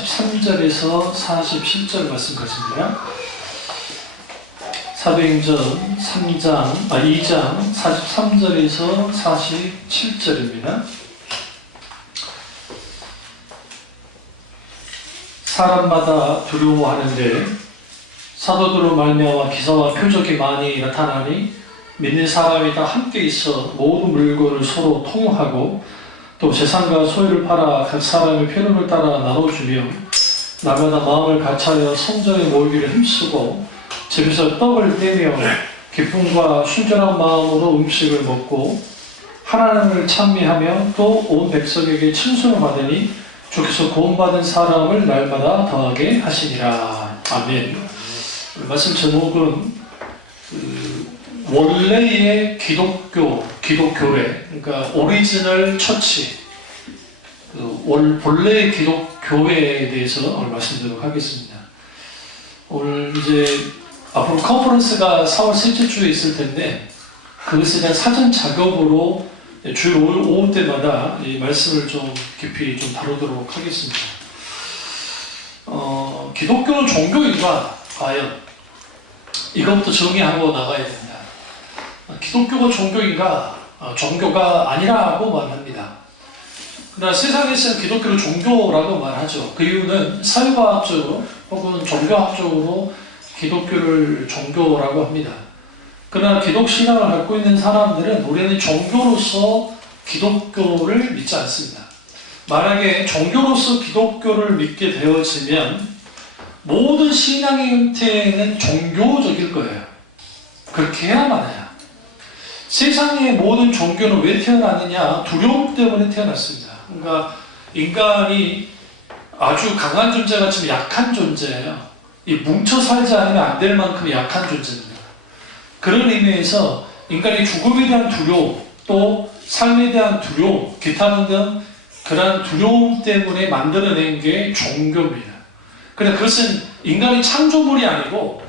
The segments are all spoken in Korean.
43절에서 47절 말씀 같습니다. 사도행전 2장 43절에서 47절입니다. 사람마다 두려워하는데 사도들로 말미암아 기사와 표적이 많이 나타나니 믿는 사람이 다 함께 있어 모든 물건을 서로 통용하고 또 재산과 소유를 팔아 각 사람의 필요를 따라 나눠주며 날마다 마음을 같이하여 성전에 모이기를 힘쓰고 집에서 떡을 떼며 기쁨과 순전한 마음으로 음식을 먹고 하나님을 찬미하며 또 온 백성에게 칭송을 받으니 주께서 구원받은 사람을 날마다 더하게 하시니라. 아멘. 말씀 제목은 원래의 기독교회, 그러니까 오리지널 처치, 본래의 기독교회에 대해서 오늘 말씀드리도록 하겠습니다. 오늘 이제 앞으로 컨퍼런스가 4월 셋째 주에 있을 텐데 그것에 대한 사전 작업으로 주일 오후 때마다 이 말씀을 좀 깊이 좀 다루도록 하겠습니다. 기독교는 종교인가? 과연 이것부터 정의하고 나가야 됩니다. 기독교가 종교인가? 종교가 아니라고 말합니다. 그러나 세상에서는 기독교를 종교라고 말하죠. 그 이유는 사회과학적으로 혹은 종교학적으로 기독교를 종교라고 합니다. 그러나 기독신앙을 갖고 있는 사람들은 우리는 종교로서 기독교를 믿지 않습니다. 만약에 종교로서 기독교를 믿게 되어지면 모든 신앙의 형태는 종교적일 거예요. 그렇게 해야만 해요. 세상의 모든 종교는 왜 태어났느냐? 두려움 때문에 태어났습니다. 그러니까 인간이 아주 강한 존재 같지만 약한 존재예요. 이 뭉쳐 살지 않으면 안 될 만큼 약한 존재입니다. 그런 의미에서 인간이 죽음에 대한 두려움, 또 삶에 대한 두려움, 기타 등등 그러한 두려움 때문에 만들어낸 게 종교입니다. 그런데 그것은 인간이 창조물이 아니고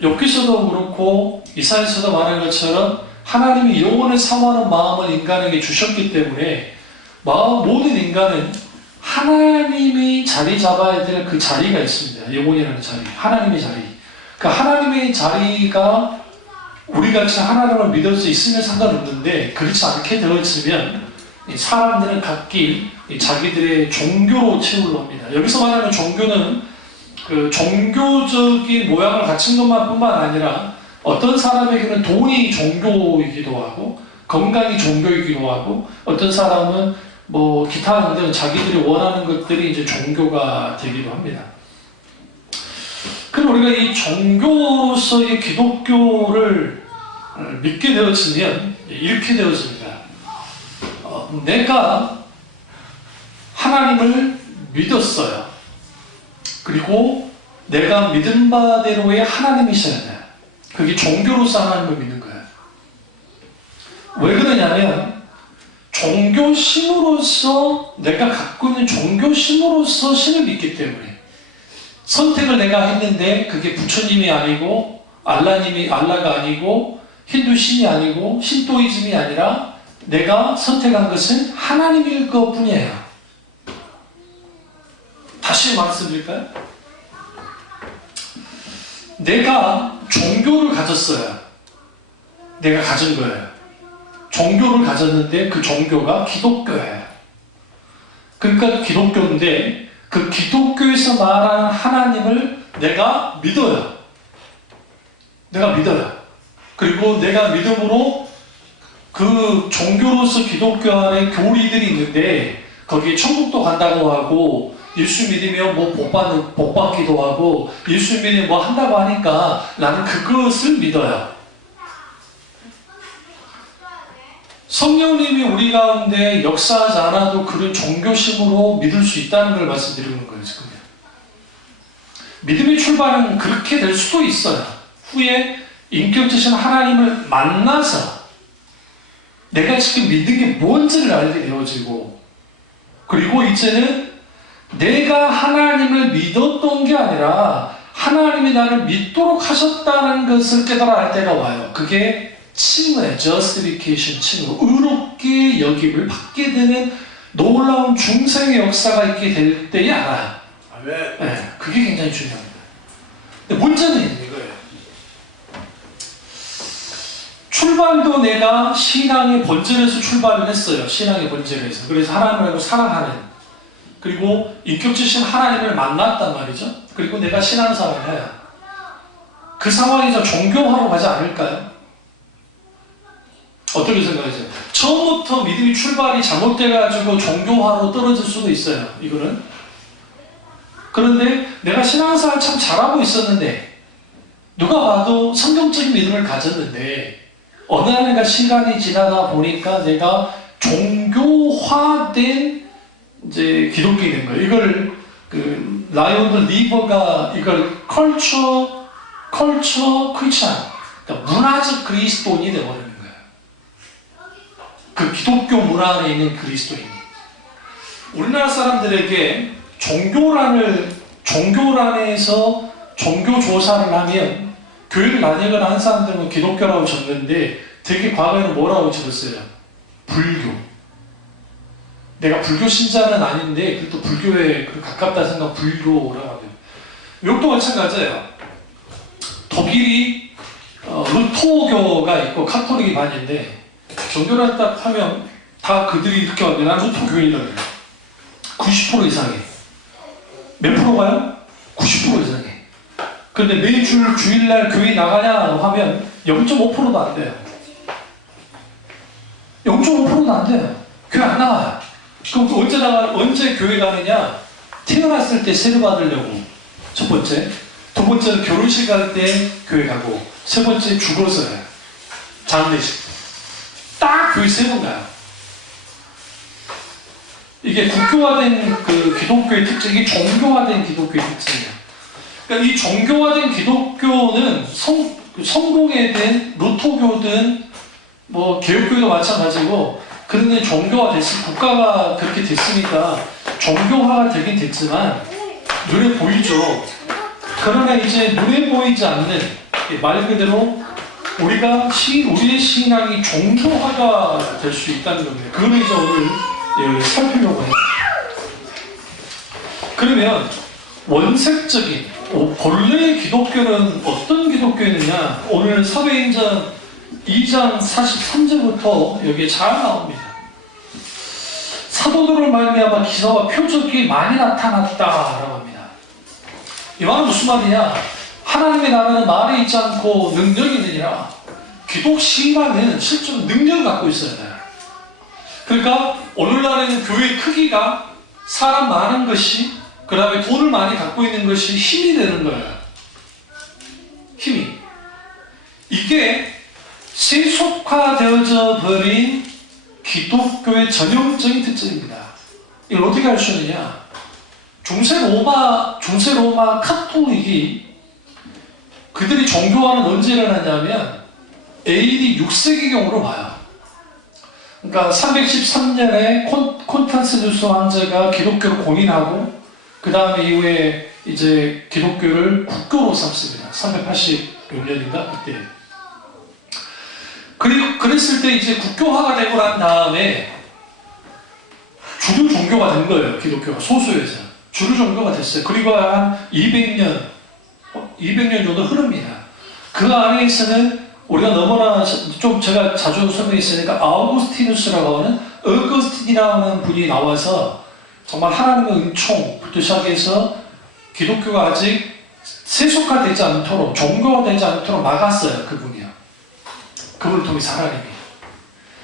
욥기서도 그렇고 이사야서도 말한 것처럼 하나님이 영혼을 사모하는 마음을 인간에게 주셨기 때문에 모든 인간은 하나님이 자리 잡아야 될 그 자리가 있습니다. 영혼이라는 자리, 하나님의 자리. 그 하나님의 자리가 우리같이 하나님을 믿을 수 있으면 상관없는데 그렇지 않게 되어지면 사람들은 각기 자기들의 종교로 채우려 합니다. 여기서 말하는 종교는 그 종교적인 모양을 갖춘 것뿐만 아니라 어떤 사람에게는 돈이 종교이기도 하고 건강이 종교이기도 하고 어떤 사람은 뭐 기타 등등 자기들이 원하는 것들이 이제 종교가 되기도 합니다. 그럼 우리가 이 종교로서의 기독교를 믿게 되어지면 이렇게 되어집니다. 내가 하나님을 믿었어요. 그리고 내가 믿은 바대로의 하나님이셔야 돼요. 그게 종교로서 하나님을 믿는 거예요. 왜 그러냐면 종교심으로서 내가 갖고 있는 종교심으로서 신을 믿기 때문에 선택을 내가 했는데 그게 부처님이 아니고 알라가 아니고 힌두신이 아니고 신도이즘이 아니라 내가 선택한 것은 하나님일 것뿐이에요. 다시 말씀드릴까요? 내가 종교를 가졌어요. 내가 가진 거예요. 종교를 가졌는데 그 종교가 기독교예요. 그러니까 기독교인데 그 기독교에서 말하는 하나님을 내가 믿어요. 내가 믿어요. 그리고 내가 믿음으로 그 종교로서 기독교 안에 교리들이 있는데 거기에 천국도 간다고 하고 예수 믿으면 뭐 복 받기도 하고 예수 믿으면 뭐 한다고 하니까 나는 그것을 믿어요. 성령님이 우리 가운데 역사하지 않아도 그런 종교심으로 믿을 수 있다는 걸 말씀드리는 거예요. 지금. 믿음의 출발은 그렇게 될 수도 있어요. 후에 인격자신 하나님을 만나서 내가 지금 믿는 게 뭔지를 알게 되어지고 그리고 이제는 내가 하나님을 믿었던 게 아니라 하나님이 나를 믿도록 하셨다는 것을 깨달아 알 때가 와요. 그게 칭의예요. justification, 칭의. 의롭게 여김을 받게 되는 놀라운 중생의 역사가 있게 될 때에 알아요. 아멘. 네, 그게 굉장히 중요합니다. 근데 문제는 이거예요. 출발도 내가 신앙의 본질에서 출발을 했어요. 신앙의 본질에서. 그래서 하나님을 알고 사랑하는, 그리고 인격주신 하나님을 만났단 말이죠. 그리고 내가 신앙생활을 해요. 그 상황에서 종교화로 가지 않을까요? 어떻게 생각하세요? 처음부터 믿음이 출발이 잘못돼가지고 종교화로 떨어질 수도 있어요. 이거는. 그런데 내가 신앙생활 참 잘하고 있었는데, 누가 봐도 성경적인 믿음을 가졌는데, 어느 날인가 시간이 지나다 보니까 내가 종교화된 이제 기독교인이 된 거예요. 이걸 그 라이언드 리버가 이걸 컬처 크리스찬, 그러니까 문화적 그리스도인이 되어버리는 거예요. 그 기독교 문화 안에 있는 그리스도인이. 우리나라 사람들에게 종교란에서 종교 조사를 하면 교회를 난역을 하는 사람들은 기독교라고 적는데 되게 과거에는 뭐라고 적었어요? 불교. 내가 불교 신자는 아닌데 그래도 불교에 가깝다 생각 불교라고 합니다. 이것도 마찬가지예요. 독일이 루터교가 있고 카톨릭이 반인데 종교를 딱 하면 다 그들이 이렇게 왔는데 난 루터교인이라고 해요. 90% 이상해. 몇 프로가요? 90% 이상해. 근데 매주 주일날 교회 나가냐 하면 0.5%도 안 돼요. 0.5%도 안 돼요. 교회 안 나와요. 그럼 언제 교회 가느냐? 태어났을 때 세례 받으려고. 첫 번째. 두 번째는 결혼식 갈 때 교회 가고. 세 번째 죽어서요. 장례식. 딱 교회 세 번 가요. 이게 국교화된 그 기독교의 특징, 이게 종교화된 기독교의 특징이에요. 그러니까 이 종교화된 기독교는 성공회든 루터교든 뭐 개혁교회도 마찬가지고, 그런데 종교화 국가가 그렇게 됐으니까 종교화가 되긴 됐지만 눈에 보이죠. 그러나 이제 눈에 보이지 않는, 말 그대로 우리의 신앙이 종교화가 될 수 있다는 겁니다. 그걸 이제 오늘 살피려고 해요. 그러면 원색적인 본래의 기독교는 어떤 기독교였느냐? 오늘 사도행전 2장 43절부터 여기에 잘 나옵니다. 사도들을 말미암아 기사와 표적이 많이 나타났다라고 합니다. 이 말은 무슨 말이냐? 하나님의 나라는 말에 있지 않고 능력이 있느니라. 기독 신앙은 실제로 능력을 갖고 있어야 돼요. 그러니까 오늘날에는 교회 크기가 사람 많은 것이, 그 다음에 돈을 많이 갖고 있는 것이 힘이 되는 거예요. 힘이. 이게 세속화되어져 버린 기독교의 전형적인 특징입니다. 이걸 어떻게 알 수 있느냐? 중세 로마 카톨릭이 그들이 종교화는 언제 일어났냐면 AD 6세기경으로 봐요. 그러니까 313년에 콘탄스누스 황제가 기독교를 공인하고 그 다음에 이후에 이제 기독교를 국교로 삼습니다. 386년인가 그때. 그리고 그랬을 때 이제 국교화가 되고 난 다음에 주류 종교가 된 거예요. 기독교가 소수에서 주류 종교가 됐어요. 그리고 한 200년 정도 흐릅니다. 그 안에서는 우리가 너무나 좀 제가 자주 설명했으니까 아우구스티누스라고 하는 어거스틴이라는 분이 나와서 정말 하나님의 은총부터 시작해서 기독교가 아직 세속화되지 않도록 종교화되지 않도록 막았어요. 그분이요. 그분을 통해서 하나님이.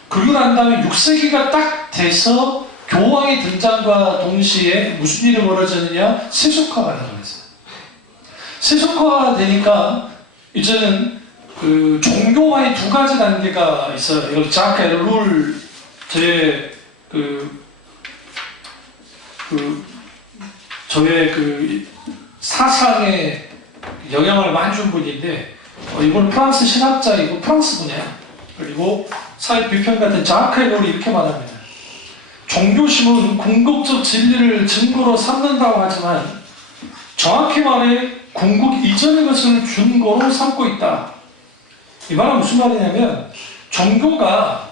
그리고 난 다음에 6세기가 딱 돼서 교황의 등장과 동시에 무슨 일이 벌어졌느냐? 세속화가 일어났어요. 세속화가 되니까 이제는 그 종교화의 두 가지 단계가 있어요. 이걸 자크 엘룰 저의 그 사상에 영향을 많이 준 분인데, 이분은 프랑스 신학자이고 프랑스 분이에요. 그리고 사회 비평 같은 자크 엘룰이 이렇게 말합니다. 종교심은 궁극적 진리를 증거로 삼는다고 하지만 정확히 말해 궁극 이전의 것을 준거로 삼고 있다. 이 말은 무슨 말이냐면 종교가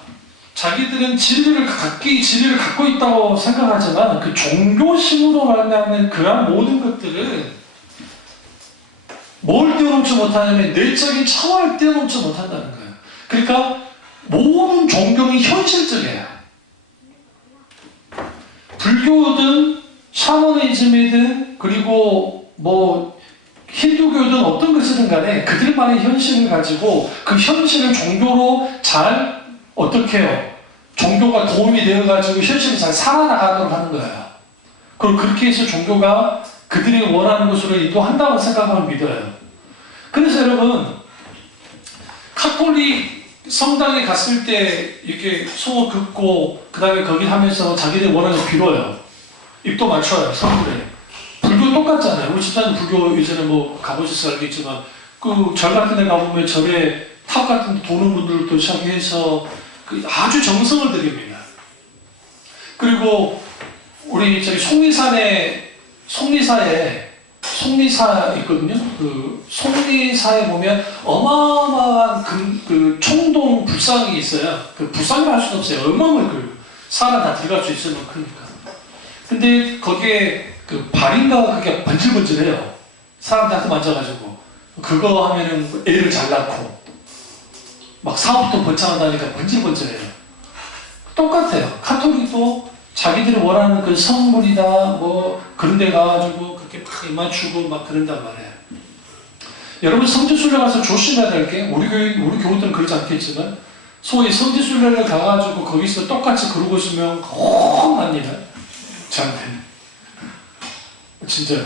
자기들은 진리를 갖고 있다고 생각하지만 그 종교심으로 말미암는 그러한 모든 것들은 뭘 뛰어넘지 못하냐면 내적인 차원을 뛰어넘지 못한다는 거예요. 그러니까 모든 종교는 현실적이에요. 불교든 샤머니즘이든 그리고 뭐 힌두교든 어떤 것이든 간에 그들만의 현실을 가지고 그 현실을 종교로 잘 어떻게 해요? 종교가 도움이 되어가지고 현실이 잘 살아나가도록 하는 거예요. 그리고 그렇게 해서 종교가 그들이 원하는 것으로 인도한다고 생각하면 믿어요. 그래서 여러분, 카톨릭 성당에 갔을 때 이렇게 소원 긋고 그 다음에 거기 하면서 자기들이 원하는 거 빌어요. 입도 맞춰요, 성물에. 불교 똑같잖아요. 우리 집사님 불교 예전에 뭐 가보셔서 알겠지만 그 절 같은 데 가보면 절에 탑 같은 데 도는 분들부터 시작해서 그 아주 정성을 들입니다. 그리고 우리 저기 속리사 있거든요. 그 속리사에 보면 어마어마한 그 총동 불상이 있어요. 그 불상을 할 수는 없어요. 어마어마한 그 사람 다 들어갈 수 있을 만큼이니까. 근데 거기에 그 발인가 그게 번질번질해요. 사람한테 만져가지고 그거 하면은 애를 잘 낳고 막 사업도 번창한다니까 번질번질해요. 똑같아요. 카톨릭도 자기들이 원하는 그 성물이다 뭐 그런 데 가가지고 그렇게 막 입맞추고 막 그런단 말이에요. 여러분 성지순례 가서 조심해야 될 게 우리 교우들은 그러지 않겠지만 소위 성지순례를 가가지고 거기서 똑같이 그러고 있으면 혼납니다. 저한테는. 진짜로.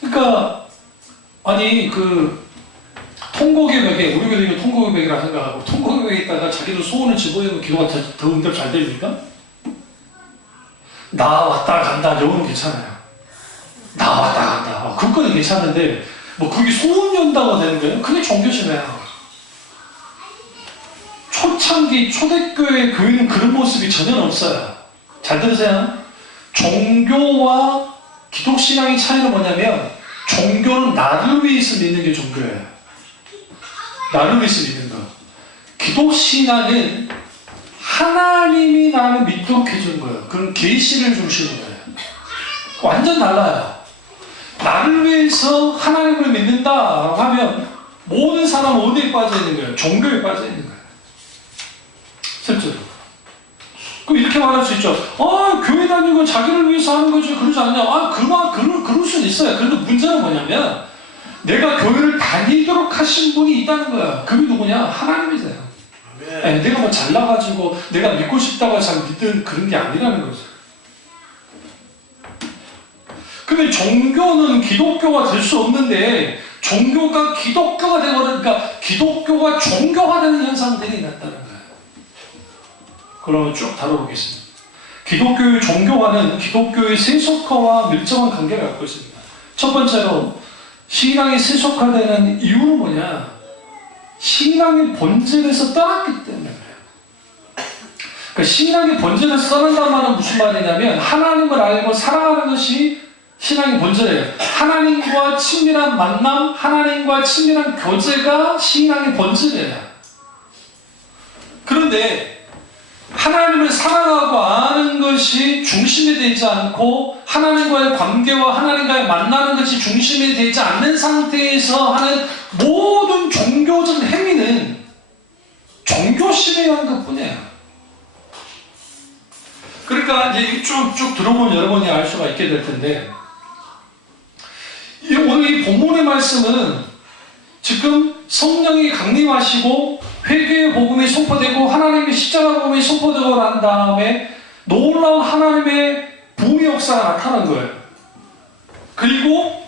그러니까 아니 그 통고개벽에 우리 교회는 통고개벽이라 생각하고 통고개벽에다가 자기들 소원을 집어넣으면 기도가 더 응답 잘 됩니까? 나 왔다 간다 영어는 괜찮아요. 나 왔다 간다 그거는 괜찮은데 뭐 그게 소원 연다고 되는 거예요? 그게 종교심이에요. 초창기 초대교회 교회는 그런 모습이 전혀 없어요. 잘 들으세요. 종교와 기독신앙의 차이는 뭐냐면 종교는 나를 위해서 믿는 게 종교예요. 나를 위해서 믿는 거. 기독신앙은 하나님이 나를 믿도록 해주는 거예요. 그런 계시를 주시는 거예요. 완전 달라요. 나를 위해서 하나님을 믿는다라고 하면 모든 사람은 어디에 빠져 있는 거예요? 종교에 빠져 있는 거예요. 실제로. 그럼 이렇게 말할 수 있죠. 교회 다니고 자기를 위해서 하는 거지 그러지 않냐. 그럴 수는 있어요. 그런데 문제는 뭐냐면 내가 교회를 다니도록 하신 분이 있다는 거야. 그게 누구냐? 하나님이세요. 아니, 내가 뭐 잘나가지고 내가 믿고 싶다고 해서 믿는 그런 게 아니라는 거죠. 근데 종교는 기독교가 될 수 없는데 종교가 기독교가 되버리니까 기독교가 종교화되는 현상들이 났다는 거예요. 그러면 쭉 다뤄보겠습니다. 기독교의 종교화는 기독교의 세속화와 밀접한 관계를 갖고 있습니다. 첫 번째로 신앙이 세속화되는 이유는 뭐냐? 신앙의 본질에서 떠났기 때문에 그래요. 그러니까 신앙의 본질에서 떠난다는 말은 무슨 말이냐면 하나님을 알고 사랑하는 것이 신앙의 본질이에요. 하나님과 친밀한 만남, 하나님과 친밀한 교제가 신앙의 본질이에요. 그런데 하나님을 사랑하고 아는 것이 중심이 되지 않고 하나님과의 관계와 하나님과의 만나는 것이 중심이 되지 않는 상태에서 하는 모든 종교적 행위는 종교심에 의한 것뿐이에요. 그러니까 이제 쭉 들어보면 여러분이 알 수가 있게 될 텐데 오늘 이 본문의 말씀은 지금 성령이 강림하시고 회개의 복음이 선포되고 하나님의 십자가 복음이 선포되고 난 다음에 놀라운 하나님의 부흥의 역사가 나타난 거예요. 그리고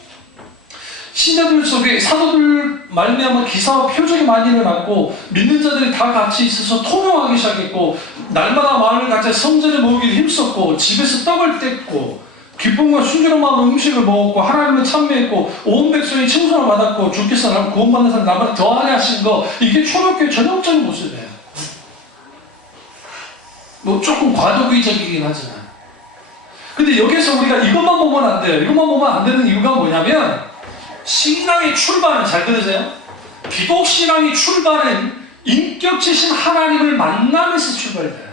신자들 속에 사도들 말미암아 기사와 표적이 많이 일어났고 믿는 자들이 다 같이 있어서 통용하기 시작했고 날마다 마음을 같이 성전에 모이기를 힘썼고 집에서 떡을 뗐고 기쁨과 순전한 마음으로 음식을 먹었고 하나님을 참여했고 온 백성이 칭송을 받았고 주께서 나를 구원받는 사람 나보다 더하게 하신 거 이게 초록교의 전형적인 모습이에요. 뭐 조금 과도기적이긴 하지만 근데 여기서 우리가 이것만 보면 안 돼요. 이것만 보면 안 되는 이유가 뭐냐면 신앙의 출발은 잘 들으세요. 기독신앙의 출발은 인격체신 하나님을 만남에서 출발돼요.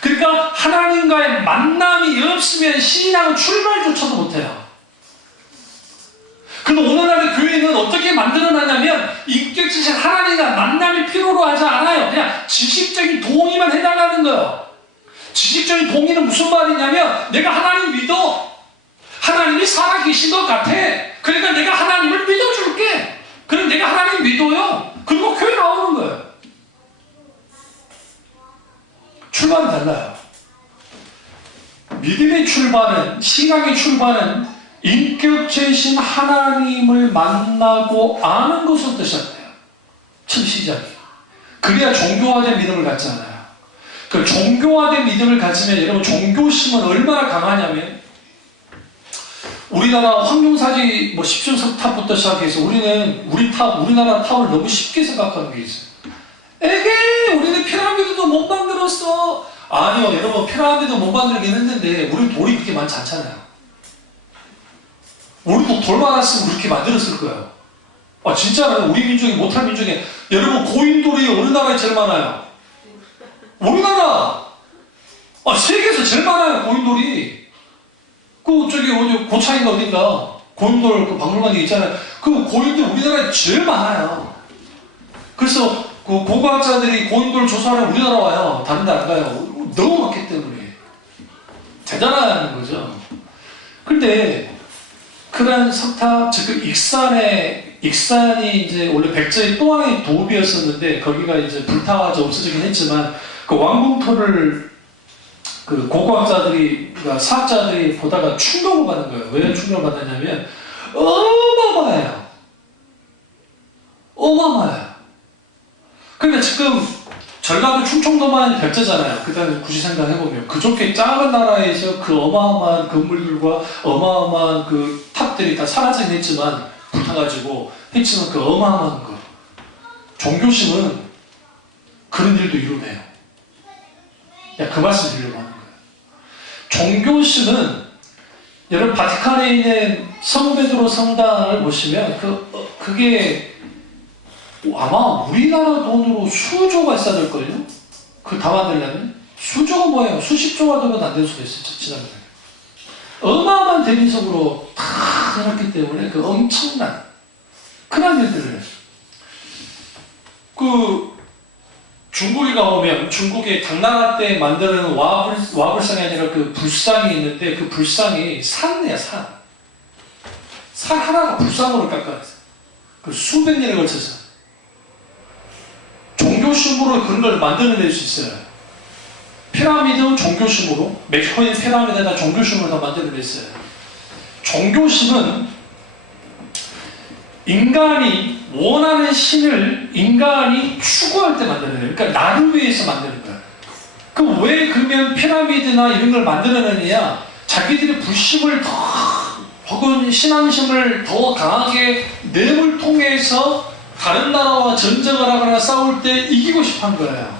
그러니까 하나님과의 만남이 없으면 신앙은 출발조차도 못해요. 그럼 오늘날의 교회는 어떻게 만들어놨냐면 인격체신 하나님과 만남이 필요로 하지 않아요. 그냥 지식적인 동의만 해나가는 거예요. 지식적인 동의는 무슨 말이냐면 내가 하나님 믿어. 하나님이 살아계신 것 같아. 그러니까 내가 하나님을 믿어줄게. 그럼 내가 하나님 믿어요. 그리고 교회 나오는 거예요. 출발은 달라요. 믿음의 출발은, 신앙의 출발은 인격체이신 하나님을 만나고 아는 것부터 시작돼요. 첫 시작이. 그래야 종교화된 믿음을 갖잖아요. 그 종교화된 믿음을 가지면 여러분 종교심은 얼마나 강하냐면 우리나라 황룡사지 뭐 10층 탑부터 시작해서 우리나라 탑을 너무 쉽게 생각하는 게 있어요. 에게 우리는 피라미드도 못 만들었어. 아니요 여러분 피라미드 못 만들긴 했는데 우리 돌이 그렇게 많지 않잖아요. 우리도 돌 많았으면 그렇게 만들었을 거예요. 아 진짜로 우리 민족이 못할 민족이 여러분 고인돌이 어느 나라에 제일 많아요? 우리나라. 세계에서 제일 많아요 고인돌이. 저기 어디 고창인가 어딘가 고인돌 그 박물관이 있잖아요. 그 고인돌 우리나라에 제일 많아요. 그래서 그 고고학자들이 고인돌 조사하러 우리나라 와요. 다른 데 안 가요. 너무 많기 때문에. 대단한 거죠. 근데 그런 석탑, 즉 익산이 이제 원래 백제의 또 하나의 도읍이었었는데 거기가 이제 불타가지고 없어지긴 했지만 그 왕궁토를 그 고고학자들이, 그러니까 사학자들이 보다가 충격을 받는 거예요. 왜 충격을 받느냐면 어마어마해요. 어마어마해요. 그러니까 지금 전라도 충청도만 백제잖아요. 그 다음에 굳이 생각해보면 그저께 작은 나라에서 그 어마어마한 건물들과 어마어마한 그 탑들이 다 사라지긴 했지만 불타가지고 했지만 그 어마어마한 거 종교심은 그런 일도 이루네요. 그 말씀 드리려고 하는 거예요. 종교심은 여러분 바티칸에 있는 성베드로 성당을 보시면 그게 아마 우리나라 돈으로 수조가 있어야 될걸요? 그거 다 만들려면? 수조가 뭐예요? 수십조가 되면 안 될 수가 있어요. 지난번에. 어마어마한 대리석으로 다 해놨기 때문에 그 엄청난 큰 일들을 중국에 가보면 중국의 당나라 때 만드는 와불상이 아니라 그 불상이 있는데 그 불상이 산이에요. 산 하나가 불상으로 깎아냈어요. 그 수백 년에 걸쳐서 종교심으로 그런 걸 만들어낼 수 있어요. 피라미드 종교심으로 멕시코인 피라미드에다 종교심으로 다 만들어냈어요. 종교심은 인간이 원하는 신을 인간이 추구할 때 만들어내요. 그러니까 나를 위해서 만드는 거예요. 왜 그러면 피라미드나 이런 걸 만들어내느냐? 자기들의 불신을 더 혹은 신앙심을 더 강하게 내음을 통해서 다른 나라와 전쟁을 하거나 싸울 때 이기고 싶어 한 거예요.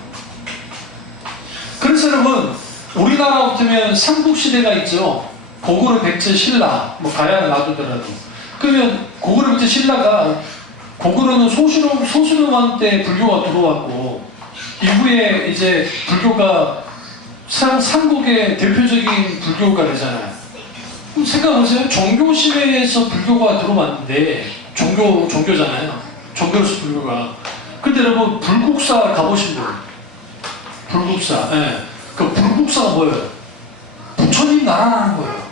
그래서 여러분 우리나라 같으면 삼국시대가 있죠. 고구려 백제 신라 뭐 가야는 놔두더라도 그러면 고구려 백제 신라가 고구려는 소수령왕 때 불교가 들어왔고 이후에 이제 불교가 삼국의 대표적인 불교가 되잖아요. 그럼 생각해보세요. 종교심에서 불교가 들어왔는데 종교잖아요. 종교로서 불교가. 근데 여러분 불국사 가보신 분? 불국사. 예. 그 불국사가 뭐예요? 부처님 나라라는 거예요.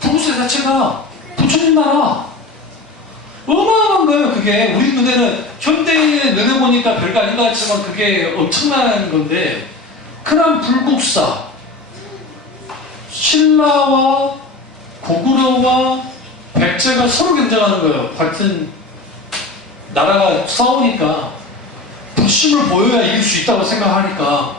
불국사 자체가 부처님 나라. 어마어마한 거예요. 그게 우리 눈에는 현대인의 눈에 보니까 별거 아닌 것 같지만 그게 엄청난 건데 그런 불국사 신라와 고구려와 백제가 서로 경쟁하는 거예요. 같은 나라가 싸우니까 불신을 보여야 이길 수 있다고 생각하니까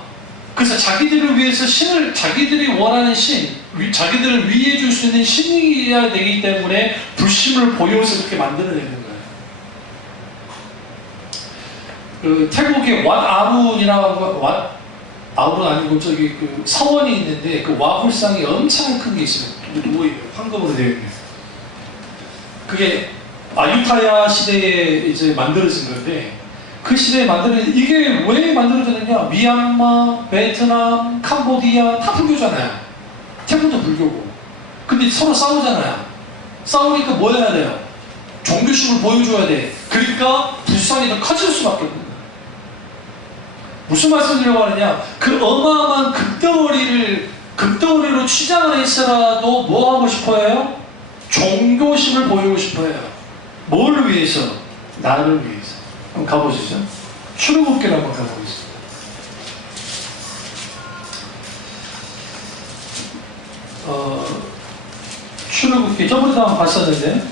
그래서 자기들을 위해서 신을 자기들이 원하는 신 자기들을 위해 줄 수 있는 신이어야 되기 때문에 불신을 보여서 그렇게 만들어내는 거예요. 그 태국의 왓아룬이라고 아룬 아니고 저기 그 서원이 있는데 그 와불상이 엄청 큰 게 있어요. 황금으로 되어 있는. 그게 아유타야 시대에 이제 만들어진 건데 그 시대에 만들어진, 이게 왜 만들어졌느냐? 미얀마, 베트남, 캄보디아 다 불교잖아요. 태국도 불교고. 근데 서로 싸우잖아요. 싸우니까 뭐 해야 돼요? 종교심을 보여줘야 돼. 그러니까 불상이 더 커질 수밖에 없는 거예요. 무슨 말씀 드리려고 하느냐? 그 어마어마한 극덩어리로 취장을 했어라도 뭐 하고 싶어요? 종교심을 보이고 싶어요. 뭘 위해서? 나를 위해서. 한번 가보시죠. 출애굽기를 한번 가보겠습니다. 출애굽기 저번에도 한번 봤었는데,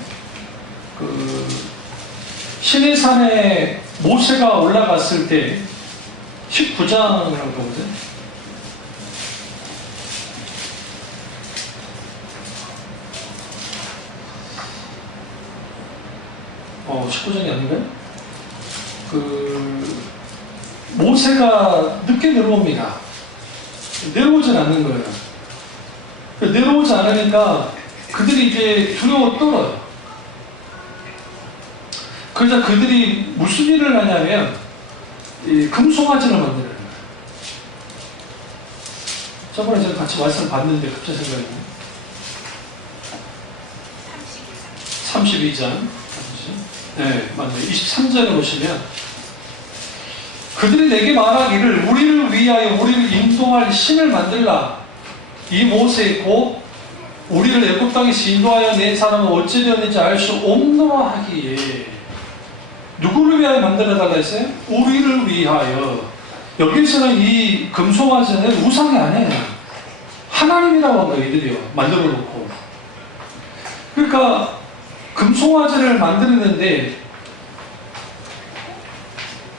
시내산에 모세가 올라갔을 때 19장이라고 보거든요. 19장이 아닌가요? 모세가 늦게 내려옵니다. 내려오진 않는 거예요. 내려오지 않으니까 그들이 이제 두려워 떨어요. 그러자 그들이 무슨 일을 하냐면 이 금송아지를 만드는 거예요. 저번에 제가 같이 말씀 봤는데 갑자기 생각이 나요. 32장 네, 맞네요. 23절에 보시면 그들이 내게 말하기를 우리를 위하여 우리를 인도할 신을 만들라. 이 모세 곧 우리를 애굽 땅에서 인도하여 낸 사람은 어찌 되었는지 알 수 없노라 하기에, 누구를 위하여 만들어달라 했어요? 우리를 위하여. 여기서는 이 금송아지는 우상이 아니에요. 하나님이라고 한 거예요. 이들이요. 만들어 놓고. 그러니까 금송아지를 만드는데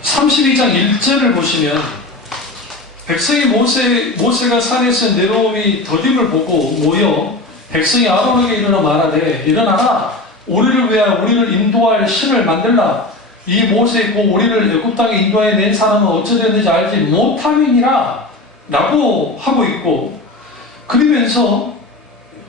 32장 1절을 보시면 백성이 모세가 산에서 내려오니 더딤을 보고 모여 백성이 아론에게 일어나 말하되 일어나라. 우리를 위하여 우리를 인도할 신을 만들라. 이 모세 곧 우리를 애굽 땅에 인도해 낸 사람은 어찌 되었는지 알지 못함이니라 라고 하고 있고, 그러면서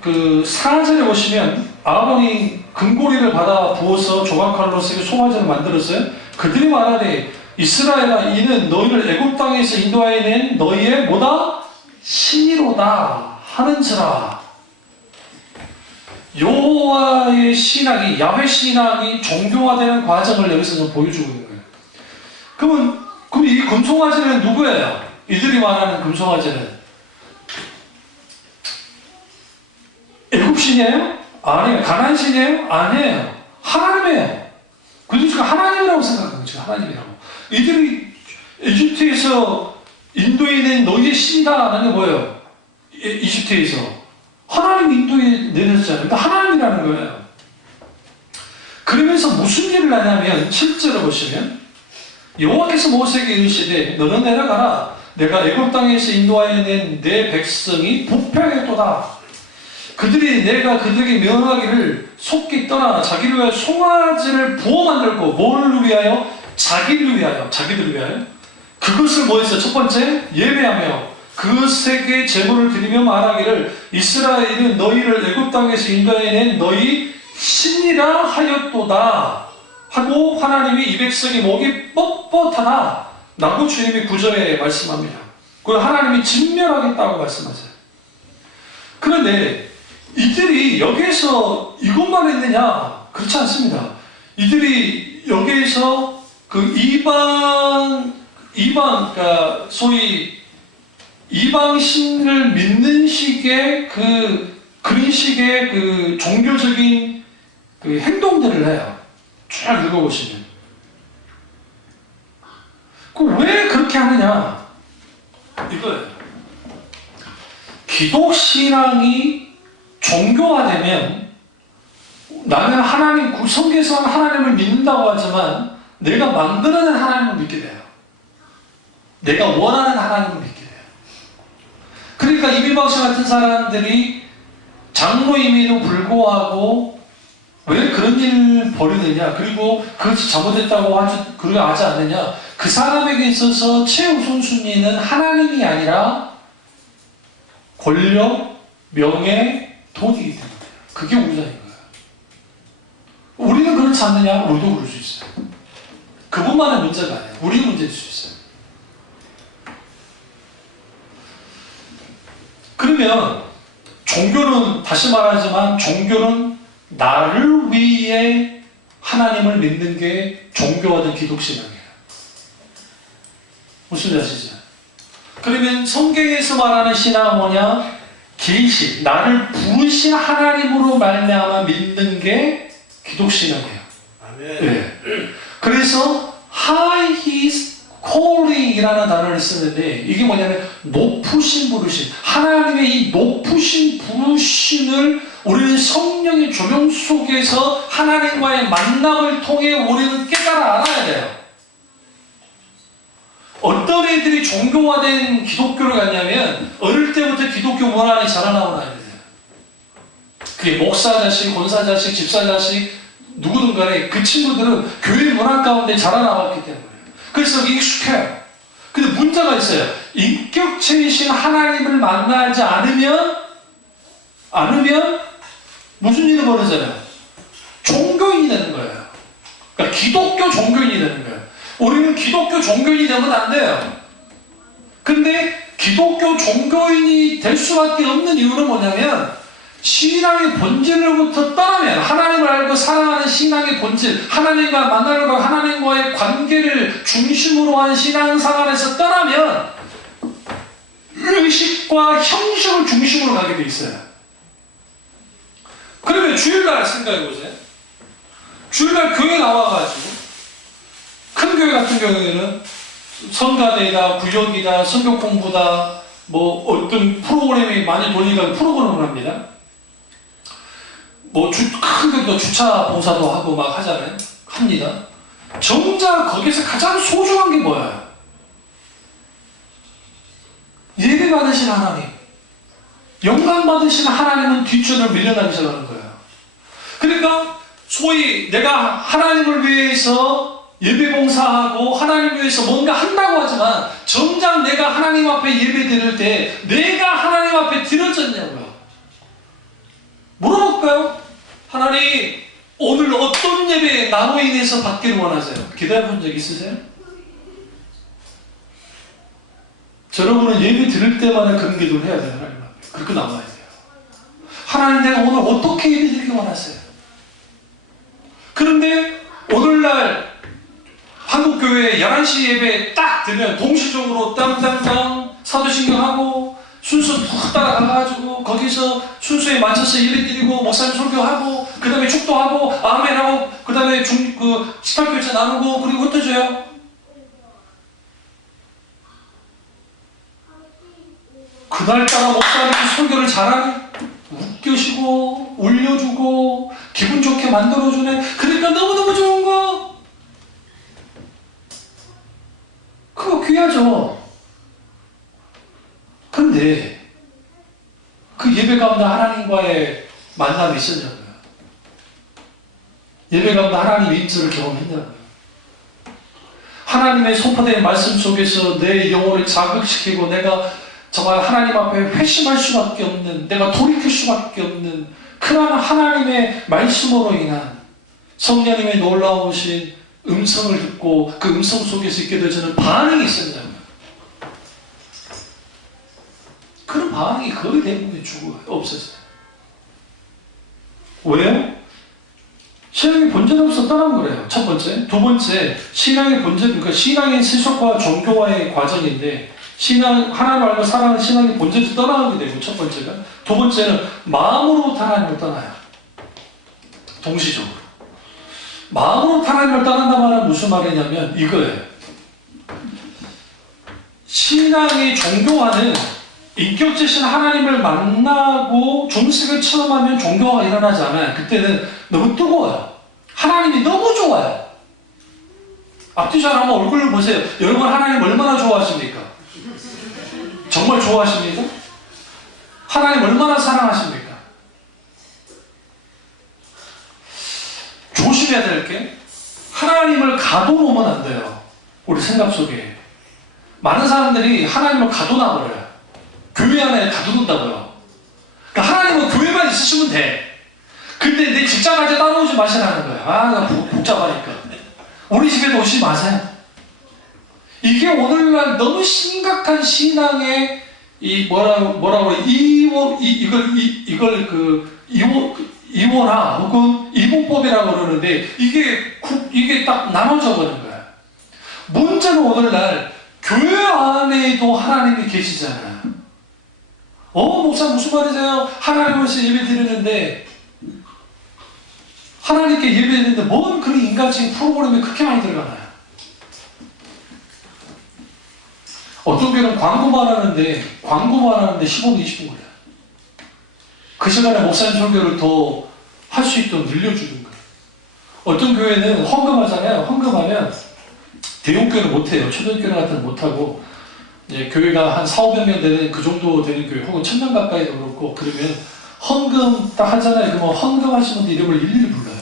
4절에 보시면 아론이 금고리를 받아 부어서 조각칼로 새겨 송아지를 만들었어요. 그들이 말하되 이스라엘아, 이는 너희를 애굽 땅에서 인도하여 낸 너희의 뭐다? 신이로다 하는지라. 여호와의 신앙이, 야훼 신앙이 종교화되는 과정을 여기서 좀 보여주고 있는 거예요. 그럼 이 금송아지는 누구예요? 이들이 말하는 금송아지는 애굽 신이에요? 아니에요. 가나안 신이에요? 아니에요. 하나님이에요. 그들이 지금 하나님이라고 생각하는 거죠. 하나님이라고. 이들이 이집트에서 인도에 낸 너희의 신이다 하는 게 뭐예요? 이집트에서 하나님 인도에 내렸잖아요. 그러니까 하나님이라는 거예요. 그러면서 무슨 일을 하냐면 7절을 보시면 여호와께서 모세에게 이르시되 너는 내려가라. 내가 애굽 땅에서 인도하여 낸 내 백성이 부패하였도다. 그들이 내가 그들에게 명하기를 속기 떠나 자기를 위하여 송아지를 부어 만들고, 뭐를 위하여? 자기들을 위하여. 그것을 뭐 했어요? 첫 번째, 예배하며 그것에게 제물을 드리며 말하기를 이스라엘은 너희를 애굽 땅에서 인도해 낸 너희 신이라 하였도다 하고 하나님이 이 백성의 목이 뻣뻣하다 라고 주님이 9절에 말씀합니다. 그리고 하나님이 진멸하겠다고 말씀하세요. 그런데 이들이 여기에서 이것만 했느냐? 그렇지 않습니다. 이들이 여기에서 그러니까 소위 이방신을 믿는 식의 그런 식의 종교적인 행동들을 해요. 쭉 읽어보시면. 왜 그렇게 하느냐? 이거예요. 기독신앙이 종교화되면 나는 성경에서 하나님을 믿는다고 하지만 내가 만들어낸 하나님을 믿게 돼요. 내가 원하는 하나님을 믿게 돼요. 그러니까 이비박씨 같은 사람들이 장로임에도 불구하고 왜 그런 일을 벌이느냐, 그리고 그것이 잘못했다고 하지 않느냐, 그 사람에게 있어서 최우선순위는 하나님이 아니라 권력, 명예, 돈이기 때문에. 그게 우자인 거예요. 우리는 그렇지 않느냐? 우리도 그럴 수 있어요. 그분만의 문제가 아니에요. 우리 문제일 수 있어요. 그러면 종교는, 다시 말하지만 종교는 나를 위해 하나님을 믿는 게 종교화된 기독신앙이에요. 무슨 말 아시죠? 그러면 성경에서 말하는 신앙은 뭐냐? 계시, 나를 부르신 하나님으로 말미암아 믿는 게 기독신앙이에요. 아멘. 네. 그래서 high his calling이라는 단어를 쓰는데 이게 뭐냐면 높으신 부르심, 하나님의 이 높으신 부르심을 우리는 성령의 조명 속에서 하나님과의 만남을 통해 우리는 깨달아 알아야 돼요. 어떤 애들이 종교화된 기독교를 갔냐면 어릴 때부터 기독교 문화 안에 자라나온 아이들이에요. 그게 목사 자식, 권사 자식, 집사 자식 누구든 간에 그 친구들은 교회 문화 가운데 자라나왔기 때문에 그래서 익숙해요. 근데 문제가 있어요. 인격체이신 하나님을 만나지 않으면 무슨 일이 벌어져요? 종교인이 되는 거예요. 그러니까 기독교 종교인이 되는 거예요. 우리는 기독교 종교인이 되면 안 돼요. 근데 기독교 종교인이 될 수밖에 없는 이유는 뭐냐면 신앙의 본질로부터 떠나면 하나님을 알고 사랑하는 신앙의 본질, 하나님과 만나려고 하나님과의 관계를 중심으로 한 신앙생활에서 떠나면 의식과 형식을 중심으로 가게 돼 있어요. 그러면 주일날 생각해보세요. 주일날 교회 나와가지고 큰 교회 같은 경우에는 성가대다, 구역이다, 성경 공부다, 뭐 어떤 프로그램이 많이 돌리니까 프로그램을 합니다. 뭐 큰 교회도 주차 봉사도 하고 막 하잖아요. 합니다. 정작 거기서 가장 소중한 게 뭐예요? 예배 받으신 하나님, 영광 받으신 하나님은 뒷줄을 밀려나기 시작하는 거예요. 그러니까 소위 내가 하나님을 위해서 예배 봉사하고 하나님을 위해서 뭔가 한다고 하지만 정작 내가 하나님 앞에 예배 드릴 때 내가 하나님 앞에 드려졌냐고요. 물어볼까요? 하나님, 오늘 어떤 예배 나로 인해서 받기를 원하세요? 기도해본 적 있으세요? 여러분은 예배 드릴 때마다 그런 기도를 해야 돼요. 하나님 앞에. 그렇게 나와야 돼요. 하나님, 내가 오늘 어떻게 예배 드리기 원하세요? 그런데 오늘날 한국교회 11시 예배 딱 되면 동시적으로 땅땅땅 사도신경하고 순서 푹 따라가가지고 거기서 순서에 맞춰서 예배 드리고 목사님 설교하고 그 다음에 축도하고 아멘하고 그 다음에 스타교체 나누고 그리고 흩어져요. 그날따라 목사님이 설교를 잘하니 웃겨주고 울려주고 기분 좋게 만들어주네. 그러니까 너무너무 좋은 거. 그거 귀하죠. 근데 그 예배 가운데 하나님과의 만남이 있었냐고요. 예배 가운데 하나님의 인도를 경험했냐고요. 하나님의 선포된 말씀 속에서 내 영혼을 자극시키고 내가 정말 하나님 앞에 회심할 수밖에 없는, 내가 돌이킬 수밖에 없는 그러한 하나님의 말씀으로 인한 성령님의 놀라우신 음성을 듣고 그 음성 속에서 있게 되어지는 반응이 있었냐고요. 그런 반응이 거의 대부분이 없어져요. 왜요? 신앙의 본질로서 떠난 거래요. 첫 번째. 두 번째, 신앙의 본질, 그러니까 신앙의 세속과 종교화의 과정인데 하나님을 알고 사랑하는 신앙의 본질에서 떠나게 되고, 첫 번째가. 두 번째는 마음으로부터 하나님을 떠나요. 동시적으로. 마음으로부터 하나님을 떠난다는 말은 무슨 말이냐면 이거예요. 신앙의 종교화는 인격체신 하나님을 만나고 중식을 체험하면 종교화가 일어나지 않아요. 그때는 너무 뜨거워요. 하나님이 너무 좋아요. 앞뒤 잘 한번 얼굴을 보세요. 여러분 하나님 얼마나 좋아하십니까? 정말 좋아하십니까? 하나님 얼마나 사랑하십니까? 조심해야 될 게 하나님을 가둬놓으면 안 돼요. 우리 생각 속에 많은 사람들이 하나님을 가둬놔버려요. 교회 안에 가둬둔다고요. 그러니까 하나님은 교회만 있으시면 돼. 근데 내 직장 갈 때 따라오지 마시라는 거예요. 나 복잡하니까. 우리 집에도 오지 마세요. 이게 오늘날 너무 심각한 신앙의 이원화 혹은 이분법이라고 그러는데 이게 딱 나눠져 버린 거야. 문제는 오늘날 교회 안에도 하나님이 계시잖아요. 목사 무슨 말이세요? 하나님으로서 예배 드리는데 하나님께 예배드리는데 뭔 그런 인간적인 프로그램이 그렇게 많이 들어가나요? 어떤 교회는 광고만 하는데 15분, 20분 걸려요. 그 시간에 목사님 설교를 더 할 수 있도록 늘려주는 거예요. 어떤 교회는 헌금하잖아요. 헌금하면 대형교회는 못해요. 초등교회 같은 건 못하고 이제 교회가 한 4,500명 되는 그 정도 되는 교회 혹은 1,000명 가까이도 그렇고 그러면 헌금 딱 하잖아요. 그러면 헌금하신 분들 이름을 일일이 불러요.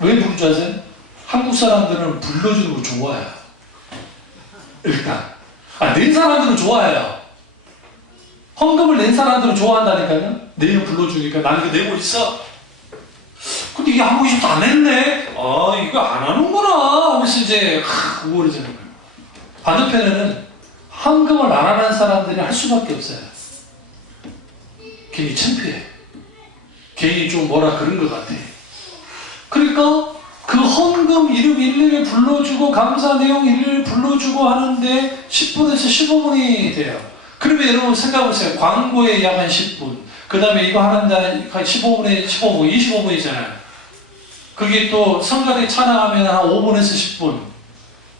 왜 부른 줄 아세요? 한국 사람들은 불러주는 거 좋아해요. 일단 낸 사람들은 좋아해요. 헌금을 낸 사람들은 좋아한다니까요. 내 이름 불러주니까 나는 이거 내고 있어. 근데 이게 아무 이름도 안 했네. 이거 안 하는구나 하면서 이제 우월해지는 거예요. 반대편에는 헌금을 안 하는 사람들이 할 수밖에 없어요. 괜히 창피해. 괜히 좀 뭐라 그런 것 같아. 그러니까 그 헌금 이름 일일이 불러주고 감사 내용 일일이 불러주고 하는데 10분에서 15분이 돼요. 그러면 여러분 생각해보세요. 광고에 약 한 10분 그 다음에 이거 하는데 한 15분에 15분 25분이잖아요. 그게 또 성가대 찬양하면 한 5분에서 10분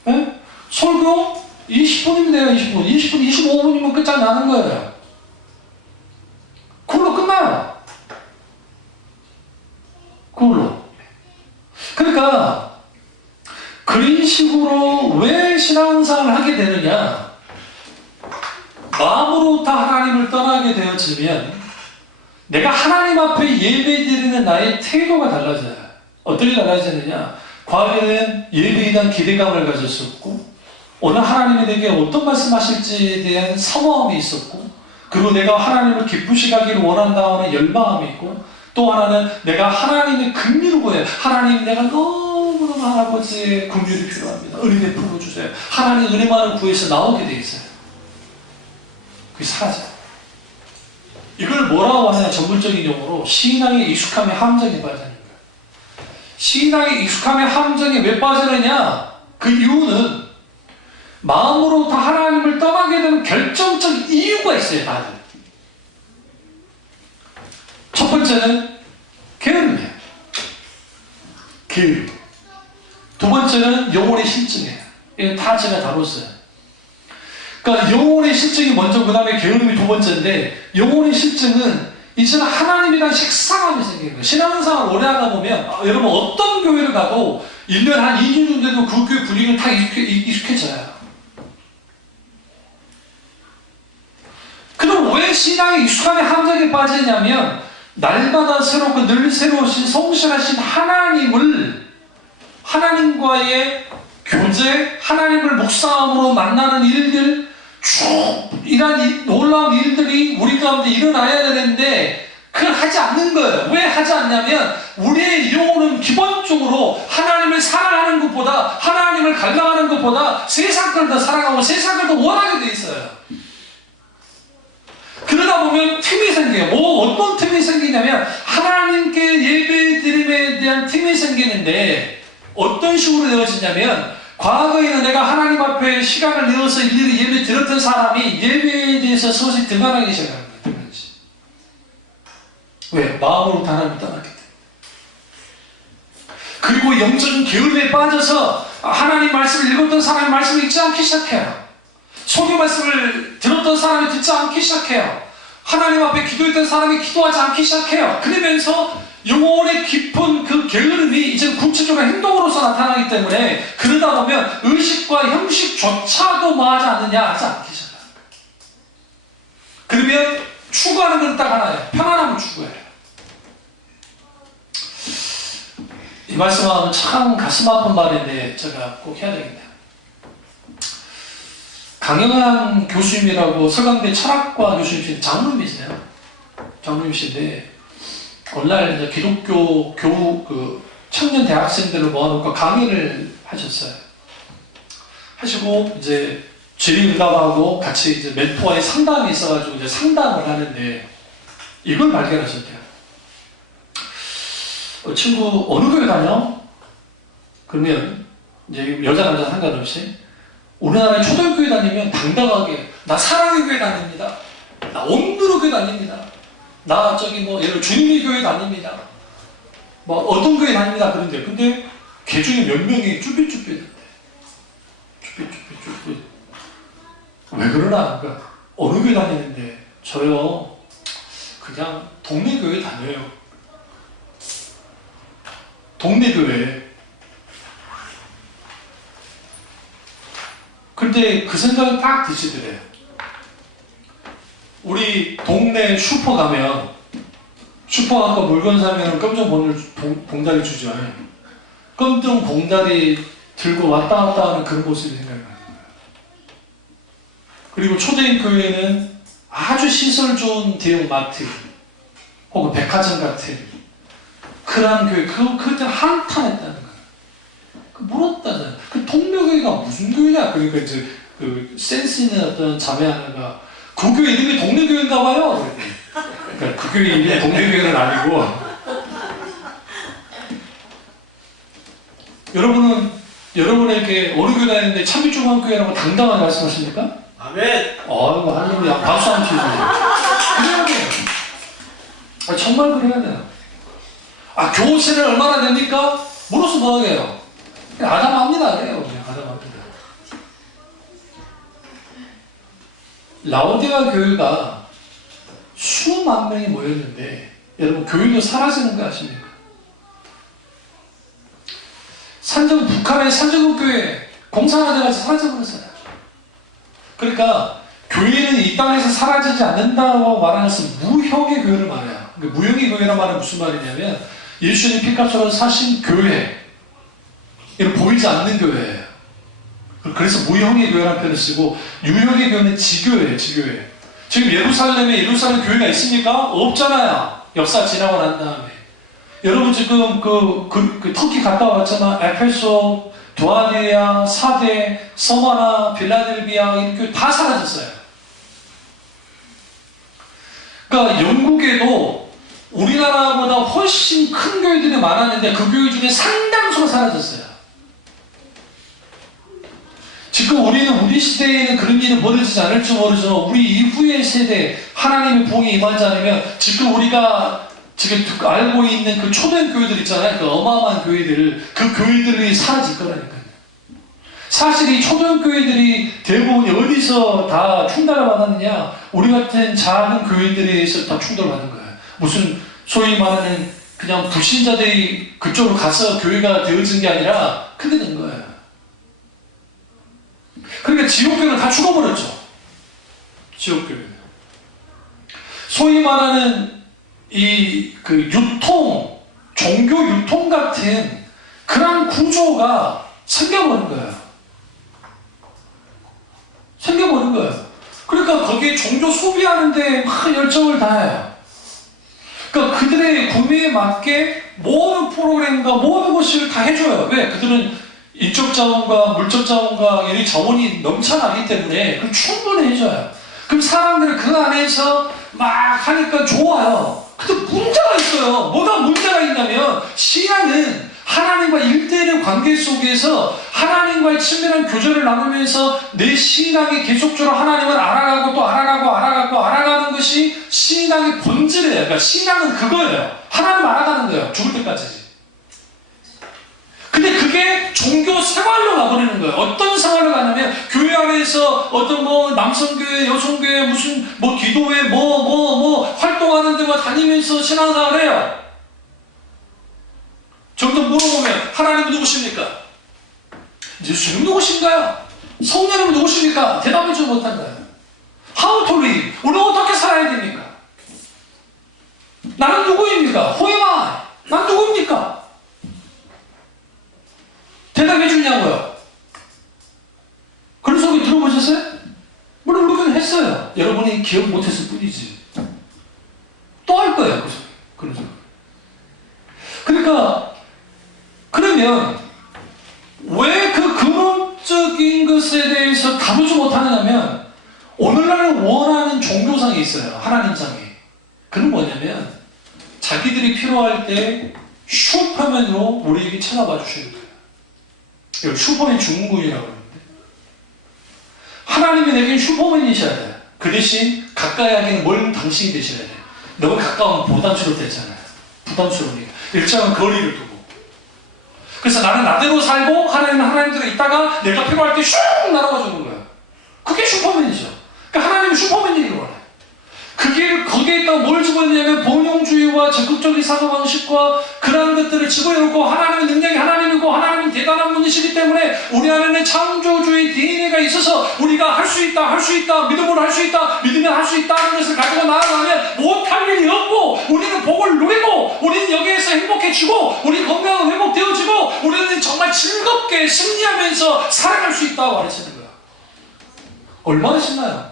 네? 설교 20분이면 돼요. 20분 25분이면 끝장나는 거예요. 그걸로 끝나요. 그걸로. 그러니까 그런 식으로 왜 신앙생활을 하게 되느냐. 마음으로부터 하나님을 떠나게 되어지면 내가 하나님 앞에 예배드리는 나의 태도가 달라져요. 어떻게 달라지느냐. 과거에는 예배에 대한 기대감을 가졌었고 오늘 하나님이 내게 어떤 말씀하실지에 대한 사모함이 있었고 그리고 내가 하나님을 기쁘시게 하기를 원한다 하는 열망함이 있고 또 하나는 내가 하나님의 긍휼을 구해요. 하나님 내가 너무너무 할아버지의 긍휼이 필요합니다. 은혜 베풀어 주세요. 하나님 은혜만을 구해서 나오게 돼 있어요. 그게 사라져요. 이걸 뭐라고 하냐. 전문적인 용어로 신앙의 익숙함의 함정에 빠지는 거예요. 신앙의 익숙함의 함정에 왜 빠지느냐. 그 이유는 마음으로부터 하나님을 떠나게 되는 결정적 이유가 있어요. 다들. 첫 번째는 게으름이에요. 게으름. 두 번째는 영혼의 실증이에요. 이건 다 제가 다뤘어요. 그러니까 영혼의 실증이 먼저 그 다음에 게으름이 두 번째인데 영혼의 실증은 이제는 하나님에 대한 식상함이 생기는 거예요. 신앙생활 오래 하다 보면 여러분 어떤 교회를 가도 1년 한 2년 정도 돼도 그 교회 분위기는 다 익숙해져요. 그럼 왜 신앙의 익숙함의 함정에 빠지냐면 날마다 새롭고 늘 새로우신 성실하신 하나님과의 교제, 하나님을 묵상함으로 만나는 일들 쭉 이런 놀라운 일들이 우리 가운데 일어나야 되는데 그걸 하지 않는 거예요. 왜 하지 않냐면 우리의 영혼은 기본적으로 하나님을 사랑하는 것보다 하나님을 갈망하는 것보다 세상 걸 더 사랑하고 세상 걸 더 원하게 돼 있어요. 그러다 보면 틈이 생겨요. 어떤 틈이 생기냐면 하나님께 예배드림에 대한 틈이 생기는데 어떤 식으로 되어지냐면 과거에는 내가 하나님 앞에 시간을 내어서 일일이 예배 드렸던 사람이 예배에 대해서 서서히 등한하기 시작하는 거예요. 왜? 마음으로부터 하나님을 떠났기 때문에. 그리고 영적인 게으름에 빠져서 하나님 말씀을 읽었던 사람이 말씀을 읽지 않기 시작해요. 소개 말씀을 들었던 사람이 듣지 않기 시작해요. 하나님 앞에 기도했던 사람이 기도하지 않기 시작해요. 그러면서 영혼의 깊은 그 게으름이 이제 구체적인 행동으로서 나타나기 때문에 그러다 보면 의식과 형식조차도 뭐하지 않느냐 하지 않기 시작합니다. 그러면 추구하는 건 딱 하나예요. 평안함을 추구해요. 이 말씀은 참 가슴 아픈 말인데 제가 꼭 해야 되겠네요. 강영한 교수님이라고 서강대 철학과 교수님이신 장로님이세요. 장로님이신데 오늘날 기독교 청년 대학생들을 모아놓고 강의를 하셨어요. 하시고 이제 주림응답하고 같이 이제 멘토와의 상담이 있어가지고 이제 상담을 하는데 이걸 발견하셨대요. 친구 어느 교회 다녀? 그러면 이제 여자 남자 상관없이 우리나라의 초등교회 다니면 당당하게 나 사랑의 교회 다닙니다. 나 온누리 교회 다닙니다. 나 저기 뭐 예를 들어 주님의 교회 다닙니다. 뭐 어떤 교회 다닙니다. 그런데 근데 걔 중에 몇 명이 쭈삣쭈삣한데 쭈삣쭈삣 왜 그러나? 그러니까 어느 교회 다니는데 저요 그냥 동네 교회 다녀요. 동네 교회. 근데 그 생각이 딱 드시더래요. 우리 동네 슈퍼 가면 슈퍼 가서 물건 사면 검정 봉다리 주죠. 검정 봉다리 들고 왔다 갔다 하는 그런 모습이 생각이 나요. 그리고 초대인 교회는 아주 시설 좋은 대형 마트 혹은 백화점 같은 그런 교회 그때 한탄했다는 거예요. 물었다잖아요. 그 동료교회가 무슨 교회냐? 그러니까 이제 그 센스 있는 어떤 자매 하나가 그 교회 이름이 동네교회인가 봐요. 그러니까 그 교회 이름이 동네교회는 아니고 여러분에게 어느 교회 다니는데 참빛중앙교회라고 당당하게 말씀하십니까? 아멘. 아이고 할렐루야 박수 한번 치세요. 그래야 돼요. 정말 그래야 돼요. 교세를 얼마나 냅니까? 물어서 뭐 하게요? 그냥 아담합니다. 그래요. 그냥 아담합니다. 라오디가 교회가 수만 명이 모였는데 여러분 교회도 사라지는 거 아십니까? 북한의 산정교회 공산화돼가지고 사라져버렸어요. 그러니까 교회는 이 땅에서 사라지지 않는다고 말하는 것은 무형의 교회를 말해요. 그러니까 무형의 교회란 말은 무슨 말이냐면 예수님 피값으로 사신 교회, 이런 보이지 않는 교회예요. 그래서 무형의 교회라는 표현을 쓰고 유형의 교회는 지교회예요. 지교회. 지금 예루살렘에 예루살렘 교회가 있습니까? 없잖아요. 역사 지나고 난 다음에. 여러분 지금 그 터키 갔다 왔잖아. 에페소, 두아디아, 사데, 서마나, 빌라델비아 이런 교회 다 사라졌어요. 그러니까 영국에도 우리나라보다 훨씬 큰 교회들이 많았는데 그 교회 중에 상당수가 사라졌어요. 지금 우리 시대에는 그런 일이 벌어지지 않을지 모르지만 우리 이후의 세대 하나님의 봉이 임하지 않으면 지금 우리가 지금 알고 있는 그 초대형 교회들 있잖아요. 그 어마어마한 교회들, 그 교회들이 사라질 거라니까요. 사실 이 초대형 교회들이 대부분 어디서 다 충돌을 받았느냐? 우리 같은 작은 교회들에서 다 충돌받는 거예요. 무슨 소위 말하는 그냥 불신자들이 그쪽으로 가서 교회가 되어진 게 아니라 크게 된 거예요. 그러니까 지옥교회는 다 죽어버렸죠. 지옥교회는. 소위 말하는 종교 유통 같은 그런 구조가 생겨버린 거예요. 생겨버린 거예요. 그러니까 거기에 종교 소비하는데 막 열정을 다해요. 그러니까 그들의 구매에 맞게 모든 프로그램과 모든 것을 다 해줘요. 왜? 그들은 인적 자원과 물적 자원과 이 자원이 넘쳐나기 때문에 충분히 해줘요. 그럼 사람들은 그 안에서 막 하니까 좋아요. 근데 문제가 있어요. 뭐가 문제가 있냐면 신앙은 하나님과 1대1의 관계 속에서 하나님과의 친밀한 교제를 나누면서 내 신앙이 계속적으로 하나님을 알아가고 또 알아가는 것이 신앙의 본질이에요. 그러니까 신앙은 그거예요. 하나님 알아가는 거예요. 죽을 때까지. 근데 그게 종교 생활로 가버리는 거예요. 어떤 생활로 가냐면 교회 안에서 어떤 뭐 남성교회, 여성교회 무슨 뭐 기도회 활동하는 데만 다니면서 신앙생활을 해요. 점점 물어보면 하나님은 누구십니까? 예수님 누구신가요? 성령은 누구십니까? 대답하지 못한 거예요. How to live? 우리는 어떻게 살아야 됩니까? 나는 누구입니까? Who am I? 난 누구입니까? 대답해 주냐고요. 그런 소리 들어보셨어요? 물론 우리는 했어요. 여러분이 기억 못했을 뿐이지. 또 할 거예요. 그 소리. 그런 소리. 그러니까 그러면 왜 그 근원적인 것에 대해서 다루지 못하느냐면 오늘날 원하는 종교상이 있어요. 하나님상이. 그건 뭐냐면 자기들이 필요할 때 슈퍼맨으로 우리에게 찾아봐 주시는 거예요. 이걸 슈퍼맨 증후군이라고 하는데, 하나님이 내게 슈퍼맨이셔야 돼요. 그 대신 가까이 하기는 멀은 당신이 되셔야 돼요. 너무 가까우면 부담스럽대잖아요. 부담스러우니까 일정한 거리를 두고. 그래서 나는 나대로 살고 하나님은 하나님대로 있다가 내가 필요할 때 슉 날아가 주는 거예요. 그게 슈퍼맨이죠. 그러니까 하나님은 슈퍼맨이기를 원해요. 그게 거기에다가 뭘 집어넣냐면 본용주의와 적극적인 사고방식과 그런 것들을 집어넣고, 하나님의 능력이 하나님이고 하나님은 대단한 분이시기 때문에 우리 안에는 창조주의 DNA가 있어서 우리가 할 수 있다, 할 수 있다, 믿음으로 할 수 있다, 믿으면 할 수 있다는 것을 가지고 나아가면 못할 일이 없고, 우리는 복을 누리고, 우리는 여기에서 행복해지고, 우리 건강은 회복되어지고, 우리는 정말 즐겁게 승리하면서 살아갈 수 있다고 가르치는 거야. 얼마나 신나요?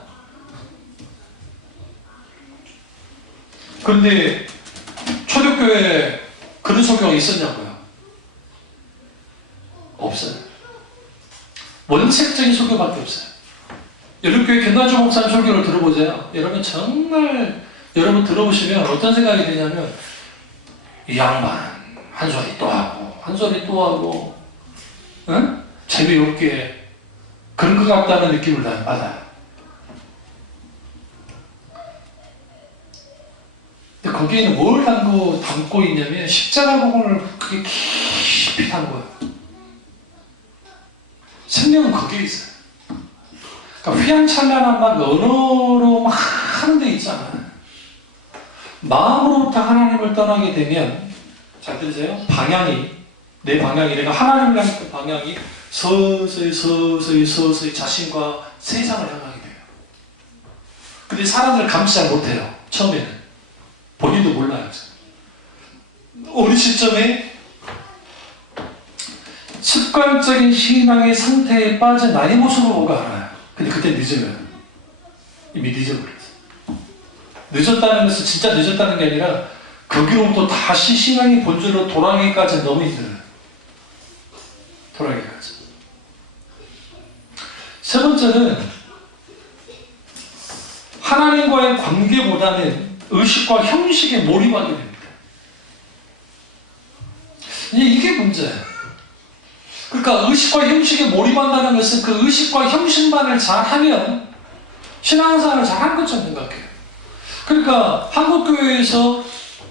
그런데 초대교회에 그런 설교가 있었냐고요? 없어요. 원색적인 설교밖에 없어요. 여름교회 김나주 목사님 설교를 들어보세요. 여러분 정말 여러분 들어보시면 어떤 생각이 드냐면, 이 양반은 한 소리 또 하고 한 소리 또 하고, 응? 재미없게 그런 것 같다는 느낌을 받아요. 근데 거기에는 뭘 담고 있냐면 십자가 부분을 그게 깊이 담은 거예요. 생명은 거기에 있어요. 그러니까 휘황찬란한 막 언어로 막 하는 데 있잖아요. 마음으로부터 하나님을 떠나게 되면, 잘 들으세요? 방향이, 내 방향이, 내가 하나님을 향했던 방향이 서서히 자신과 세상을 향하게 돼요. 근데 사람들을 감지 잘 못해요. 처음에는. 본인도 몰라요. 어느 시점에 습관적인 신앙의 상태에 빠진 나의 모습을 보고 알아요. 근데 그때 늦으면 이미 늦어버렸어요. 늦었다는 것은 진짜 늦었다는 게 아니라 거기로부터 다시 신앙의 본질로 돌아가기까지 너무 힘들어요. 돌아가기까지. 세 번째는 하나님과의 관계보다는 의식과 형식에 몰입하게 됩니다. 이게 문제예요. 그러니까 의식과 형식에 몰입한다는 것은 그 의식과 형식만을 잘하면 신앙생활을 잘한 것처럼 생각해요. 그러니까 한국교회에서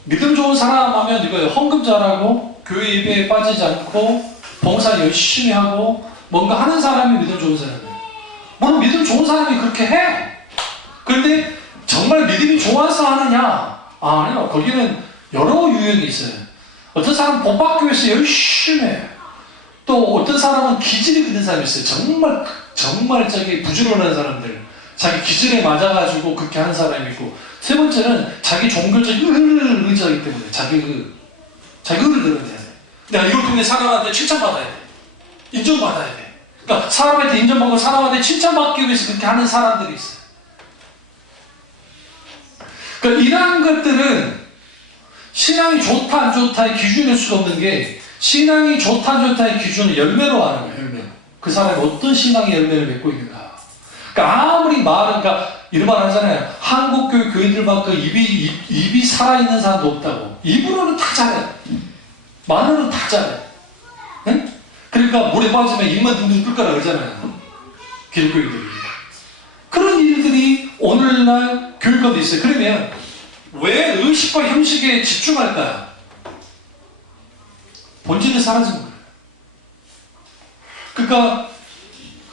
믿음 좋은 사람 하면 이거예요. 헌금 잘하고 교회 예배에 빠지지 않고 봉사 열심히 하고 뭔가 하는 사람이 믿음 좋은 사람이에요. 물론 믿음 좋은 사람이 그렇게 해. 그런데 정말 믿음이 좋아서 하느냐? 아니요. 거기는 여러 유형이 있어요. 어떤 사람은 복받기 위해서 열심히 해요. 또 어떤 사람은 기질이 있는 사람이 있어요. 정말 부지런한 사람들. 자기 기질에 맞아가지고 그렇게 하는 사람이 있고, 세 번째는 자기 종교적 의를 의지하기 때문에 자기 의를 드러내야 돼. 내가 이것 때문에 사람한테 칭찬받아야 돼. 인정받아야 돼. 그러니까 사람한테 인정받고 사람한테 칭찬받기 위해서 그렇게 하는 사람들이 있어요. 그러니까 이러한 것들은 신앙이 좋다 안 좋다의 기준일 수가 없는 게, 신앙이 좋다 안 좋다의 기준은 열매로 하는 거예요. 열매로. 그 사람이 어떤 신앙의 열매를 맺고 있는가. 그러니까 아무리 그러니까 이런 말 하잖아요. 한국교회 교인들만큼 입이 살아있는 사람도 없다고. 입으로는 다 잘해. 말로는 다 잘해. 응? 그러니까 물에 빠지면 입만 둥둥 뜰 거라 그러잖아요. 기독교인들이. 그런 일들이 오늘날 교육 가운데 있어요. 그러면 왜 의식과 형식에 집중할까요? 본질이 사라진 거예요. 그러니까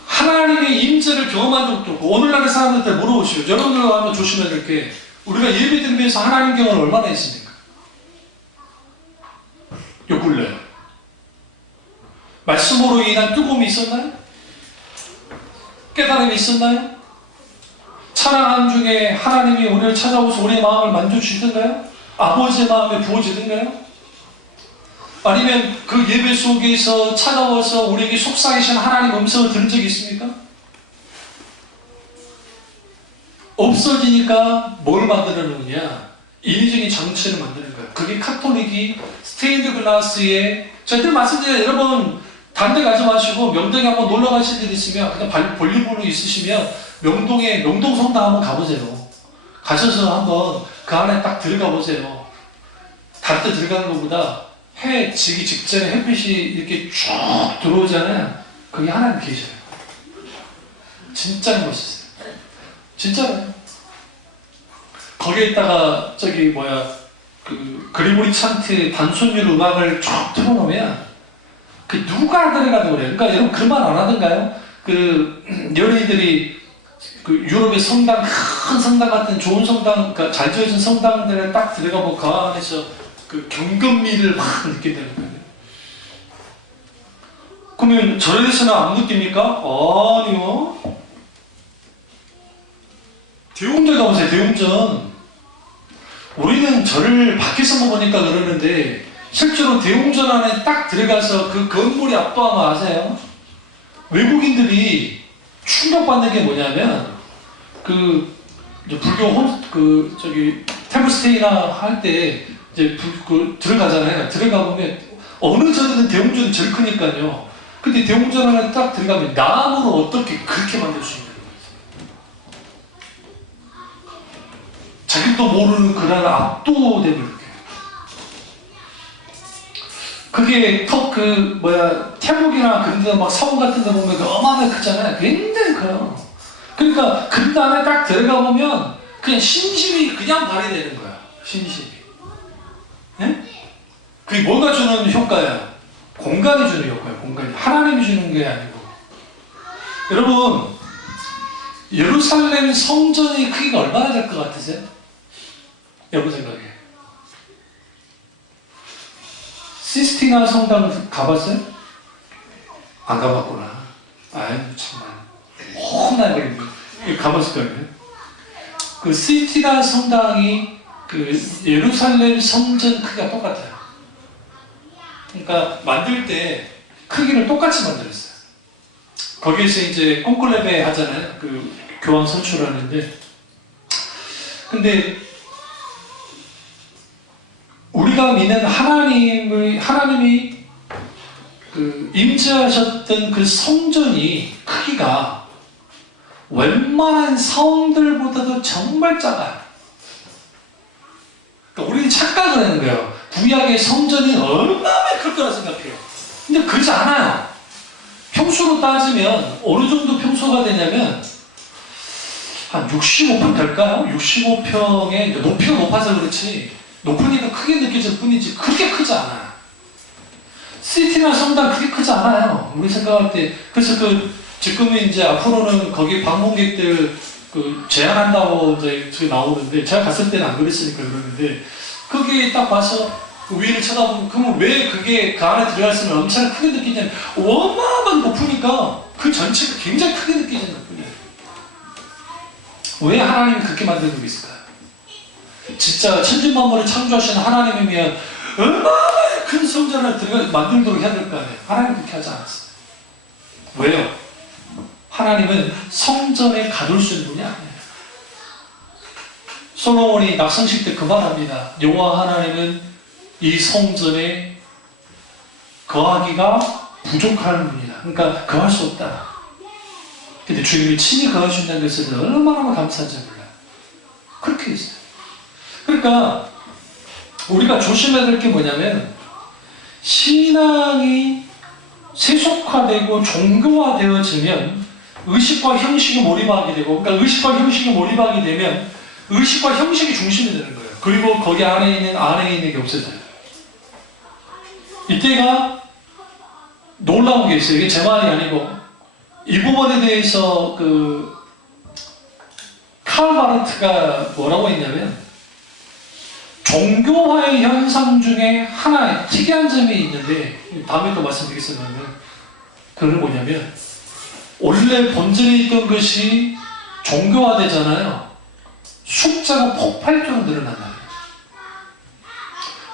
하나님의 임재를 경험한 적도 없고, 오늘날의 사람들한테 물어보시오. 여러분들 한번 조심해야 될 게, 우리가 예배 드리면서 하나님 경험을 얼마나 했습니까? 요 근래 말씀으로 인한 뜨거움이 있었나요? 깨달음이 있었나요? 찬양하는 중에 하나님이 우리를 찾아오셔서 우리의 마음을 만져주시던가요? 아버지의 마음에 부어지던가요? 아니면 그 예배 속에서 찾아와서 우리에게 속삭이신 하나님 음성을 들은 적이 있습니까? 없어지니까 뭘 만들어 놓느냐? 인위적인 장치를 만드는 거예요. 그게 카톨릭이 스테인드 글라스에 저희들 말씀드려요. 여러분 다른 데 가지 마시고 명동에 한번 놀러 가실 일 있으면 그냥 볼리브로 있으시면 명동에 명동 성당 한번 가보세요. 가셔서 한번 그 안에 딱 들어가 보세요. 다른 데 들어가는 것보다 해 지기 직전에 햇빛이 이렇게 쭉 들어오잖아요. 그게 하나님 계셔요. 진짜 멋있어요. 진짜로요. 거기에다가 그 그리고리 찬트 단순율 음악을 쫙 틀어놓으면 그 누가 들어가도 그래요. 그러니까 여러분 그런 말 안 하던가요? 그 연예인들이 그 유럽의 성당, 큰 성당 같은 좋은 성당, 그러니까 잘 지어진 성당들에 딱 들어가고 그 안에서 그 경건미를 막 느낀다는 거예요. 그러면 절에서는 안 느낍니까? 아니요. 대웅전 가보세요. 대웅전. 우리는 절을 밖에서 보니까 그러는데 실제로 대웅전 안에 딱 들어가서 그 건물이 압도하면 아세요? 외국인들이 충격받는 게 뭐냐면 그 불교 템플스테이나 할 때 이제 들어가잖아요. 들어가 보면 어느 절은 대웅전이 제일 크니까요. 근데 대웅전 안에 딱 들어가면 나무로 어떻게 그렇게 만들 수 있는 거예요? 자기도 모르는 그날 압도됨을 느껴요. 그게 태국이나 그런 데 막 섬 같은 데 보면 어마어마하게 크잖아요. 굉장히 커요. 그러니까 그 안에 딱 들어가 보면 그냥 신심이 그냥 발휘되는 거야. 신심이. 네? 그게 뭐가 주는 효과야? 공간이 주는 효과야. 공간이. 하나님이 주는 게 아니고. 여러분, 예루살렘 성전의 크기가 얼마나 될 것 같으세요? 여러분 생각에. 시스티나 성당을 가봤어요? 안 가봤구나. 아유, 정말. 혼나버리네. 가봤을 거예요. 그 시스티나 성당이 그 예루살렘 성전 크기가 똑같아요. 그러니까 만들 때 크기를 똑같이 만들었어요. 거기에서 이제 콘클레베 하잖아요. 그 교황 선출하는데. 근데 우리가 믿는 하나님이 그 임재하셨던 그 성전이 크기가 웬만한 성들보다도 정말 작아요. 그러니까 우리는 착각을 하는 거예요. 구약의 성전이 얼마나 클 거라 생각해요. 근데 그렇지 않아요. 평수로 따지면 어느 정도 평수가 되냐면 한 65평 될까요? 65평에 높이가 높아서 그렇지 높으니까 크게 느껴질 뿐이지 그렇게 크지 않아요. 시티나 성당 그렇게 크지 않아요. 우리 생각할 때. 그래서 지금은 이제 앞으로는 거기 방문객들 제한한다고 이제 나오는데 제가 갔을 때는 안 그랬으니까 그러는데 거기에 딱 봐서 그 위를 쳐다보면 그러면 왜 그게 그 안에 들어갔으면 엄청 크게 느끼냐면 어마어마하게 높으니까 그 전체가 굉장히 크게 느끼지는 것뿐이에요. 왜 하나님이 그렇게 만들고 있을까요? 진짜 천진만물을 창조하신 하나님이면 얼마나 큰 성전을 만들도록 해야 될 거 아니에요. 하나님 그렇게 하지 않았어요. 왜요? 하나님은 성전에 가둘 수 있는 분이 아니에요. 솔로몬이 낙성식 때 그 말합니다. 여호와 하나님은 이 성전에 거하기가 부족한 분이다. 그러니까 거할 수 없다. 근데 주님이 친히 거하신다는 것을 얼마나 감사한지 몰라요. 그렇게 있어요. 그러니까 우리가 조심해야 될 게 뭐냐면 신앙이 세속화되고 종교화되어지면 의식과 형식이 몰입하게 되고, 그러니까 의식과 형식이 몰입하게 되면 의식과 형식이 중심이 되는 거예요. 그리고 거기 안에 있는 게 없어져요. 이때가 놀라운 게 있어요. 이게 제 말이 아니고 이 부분에 대해서 칼 바르트가 뭐라고 했냐면 종교화의 현상 중에 하나의 특이한 점이 있는데 다음에 또 말씀드리겠습니다만 그건 뭐냐면 원래 본질에 있던 것이 종교화되잖아요. 숫자가 폭발적으로 늘어난다.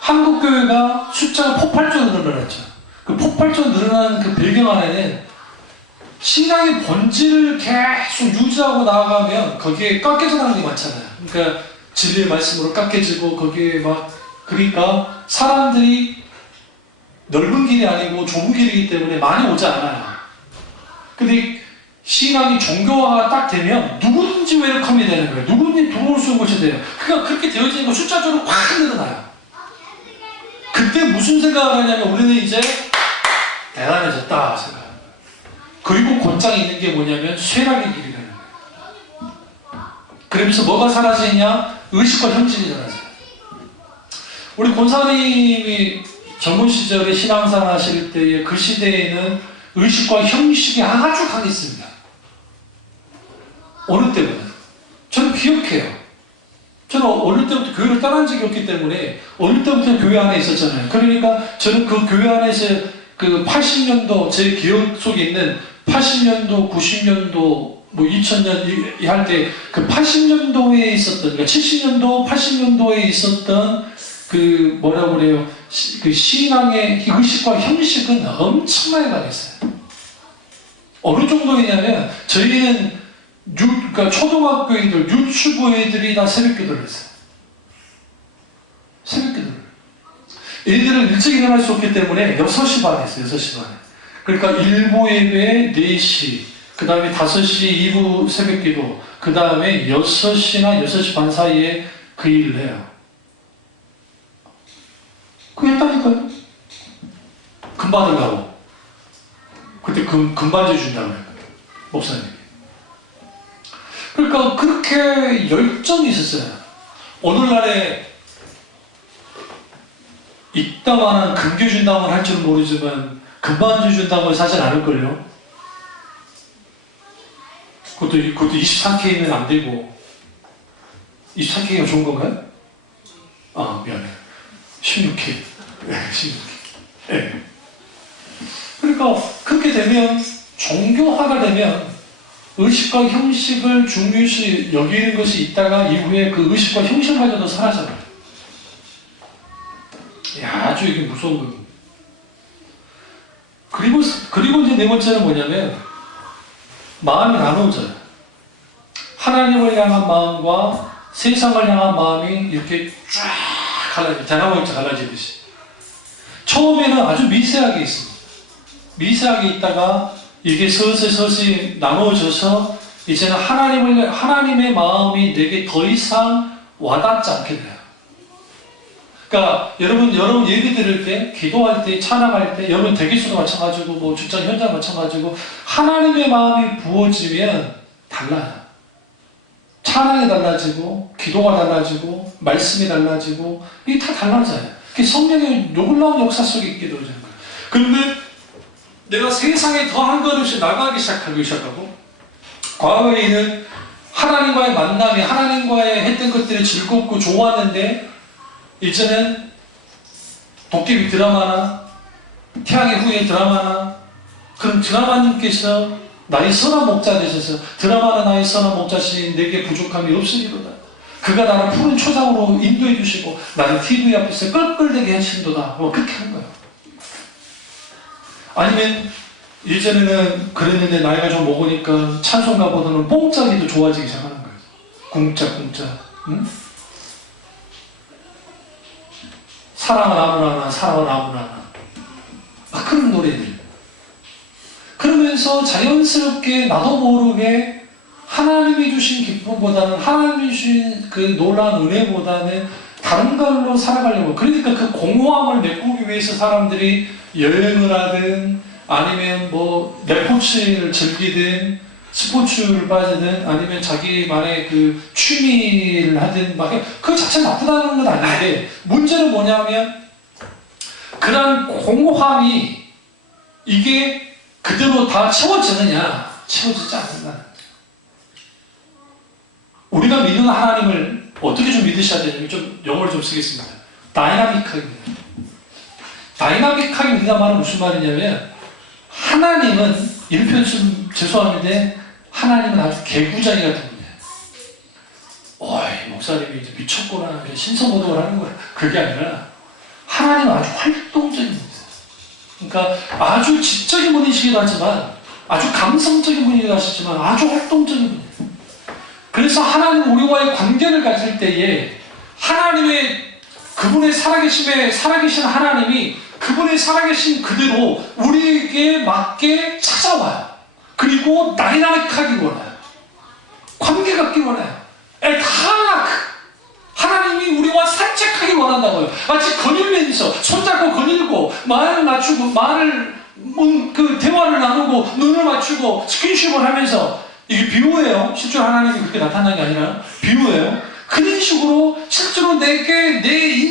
한국교회가 숫자가 폭발적으로 늘어났죠. 그 폭발적으로 늘어나는 그 배경 안에는 신앙의 본질을 계속 유지하고 나아가면 거기에 깎여져 나가는 게 많잖아요. 그러니까 진리의 말씀으로 깎여지고 거기에 막 그러니까 사람들이 넓은 길이 아니고 좁은 길이기 때문에 많이 오지 않아요. 근데 신앙이 종교화가 딱 되면 누구든지 웰컴이 되는 거예요. 누구든지 들어올 수 있는 것이 돼요. 그러니까 그렇게 되어지니까 숫자적으로 확 늘어나요. 그때 무슨 생각을 하냐면 우리는 이제 대단해졌다 생각합니다. 그리고 곧장 있는 게 뭐냐면 쇠락의 길이라는 거예요. 그러면서 뭐가 사라지냐? 의식과 형식이 사라져요. 우리 권사님이 젊은 시절에 신앙생활 하실 때에 그 시대에는 의식과 형식이 아주 강했습니다. 어느 때보다. 저는 기억해요. 저는 어릴 때부터 교회를 떠난 적이 없기 때문에 어릴 때부터 교회 안에 있었잖아요. 그러니까 저는 그 교회 안에서 그 80년도 제 기억 속에 있는 80년도, 90년도, 뭐 2000년 할 때 그 80년도에 있었던, 그러니까 70년도, 80년도에 있었던 그 뭐라고 그래요? 그 신앙의 의식과 형식은 엄청나게 강했어요. 어느 정도이냐면 저희는 그러니까 초등학교 애들, 유치부 애들이 다 새벽 기도를 했어요. 새벽 기도를. 애들은 일찍 일어날 수 없기 때문에 6시 반에 했어요. 6시 반에. 그러니까 1부 예배에 4시, 그 다음에 5시 2부 새벽 기도, 그 다음에 6시나 6시 반 사이에 그 일을 해요. 그게 했다니까요. 금 받으려고. 그때 금반지 준다고 그랬거든요. 목사님이. 그러니까 그렇게 열정이 있었어요. 오늘날에 이따만한 금교 준다고는 할 줄은 모르지만 금반지 준다고 사실 않을걸요. 그것도 24K면 안 되고 24K가 좋은 건가요? 아 미안해. 16K. 네, 16K. 네. 그러니까 그렇게 되면 종교화가 되면 의식과 형식을 중요시 여기는 것이 있다가 이후에 그 의식과 형식마저도 사라져요. 아주 이게 무서운 거예요. 그리고 이제 네 번째는 뭐냐면 마음이 나눠져요. 하나님을 향한 마음과 세상을 향한 마음이 이렇게 쫙 갈라져요. 대나무잎이 갈라지듯이. 처음에는 아주 미세하게 있습니다. 미세하게 있다가 이게 서서히 나눠져서 이제는 하나님의 마음이 내게 더 이상 와닿지 않게 돼요. 그러니까 여러분 예배 드릴 때, 기도할 때, 찬양할 때, 여러분 대기수도 마찬가지고, 뭐 직장 현장 마찬가지고, 하나님의 마음이 부어지면 달라요. 찬양이 달라지고, 기도가 달라지고, 말씀이 달라지고, 이게 다 달라져요. 그게 성령의 놀라운 역사 속에 있게 되어지는 거예요. 그런데 내가 세상에 더 한 걸음씩 나가기 시작하고, 과거에는 하나님과의 만남이, 하나님과의 했던 것들이 즐겁고 좋았는데, 이제는 도깨비 드라마나 태양의 후예 드라마나 그런 드라마님께서 나의 선한 목자 되셔서 드라마나 나의 선한 목자신 내게 부족함이 없으리로다. 그가 나를 푸른 초장으로 인도해 주시고 나를 TV 앞에서 껄껄대게 하신도다. 뭐 그렇게 하는 거예요. 아니면 예전에는 그랬는데 나이가 좀 먹으니까 찬송가보다는 뽕짜기도 좋아지기 시작하는 거예요. 궁짜 응? 사랑은 아무나 사랑은 아무나 그런 노래들. 그러면서 자연스럽게 나도 모르게 하나님이 주신 기쁨보다는 하나님이 주신 그 놀라운 은혜보다는 다른 걸로 살아가려고. 그러니까 그 공허함을 메꾸기 위해서 사람들이 여행을 하든 아니면 뭐 레포츠를 즐기든 스포츠를 빠지든 아니면 자기만의 그 취미를 하든 막 그 자체 나쁘다는 건 아닌데 문제는 뭐냐면 그런 공허함이 이게 그대로 다 채워지느냐 채워지지 않는다. 우리가 믿는 하나님을 어떻게 좀 믿으셔야 되냐면 좀 영어를 좀 쓰겠습니다. 다이나믹하입니다. 다이나믹하게 우리가 말하는 무슨 말이냐면 하나님은 일편 좀 죄송한데 하나님은 아주 개구장이 같은 분이에요. 어이 목사님이 이제 미쳤구나 신성모독을 하는 거야. 그게 아니라 하나님은 아주 활동적인 분이세요. 그러니까 아주 지적인 분이시기도 하지만 아주 감성적인 분이기도 하시지만 아주 활동적인 분이에요. 그래서 하나님 우리와의 관계를 가질 때에 하나님의 그분의 살아계신 하나님이 그분의 살아계신 그대로 우리에게 맞게 찾아와요. 그리고 나이나익하기 원해요. 관계 갖기 원해요. 하나님이 우리와 산책하기 원한다고요. 마치 거닐면서 손잡고 거닐고 말을 맞추고 대화를 나누고 눈을 맞추고 스킨십을 하면서, 이게 비유예요. 실제로 하나님이 그렇게 나타난 게 아니라 비유예요. 그런 식으로 실제로 내 개인에게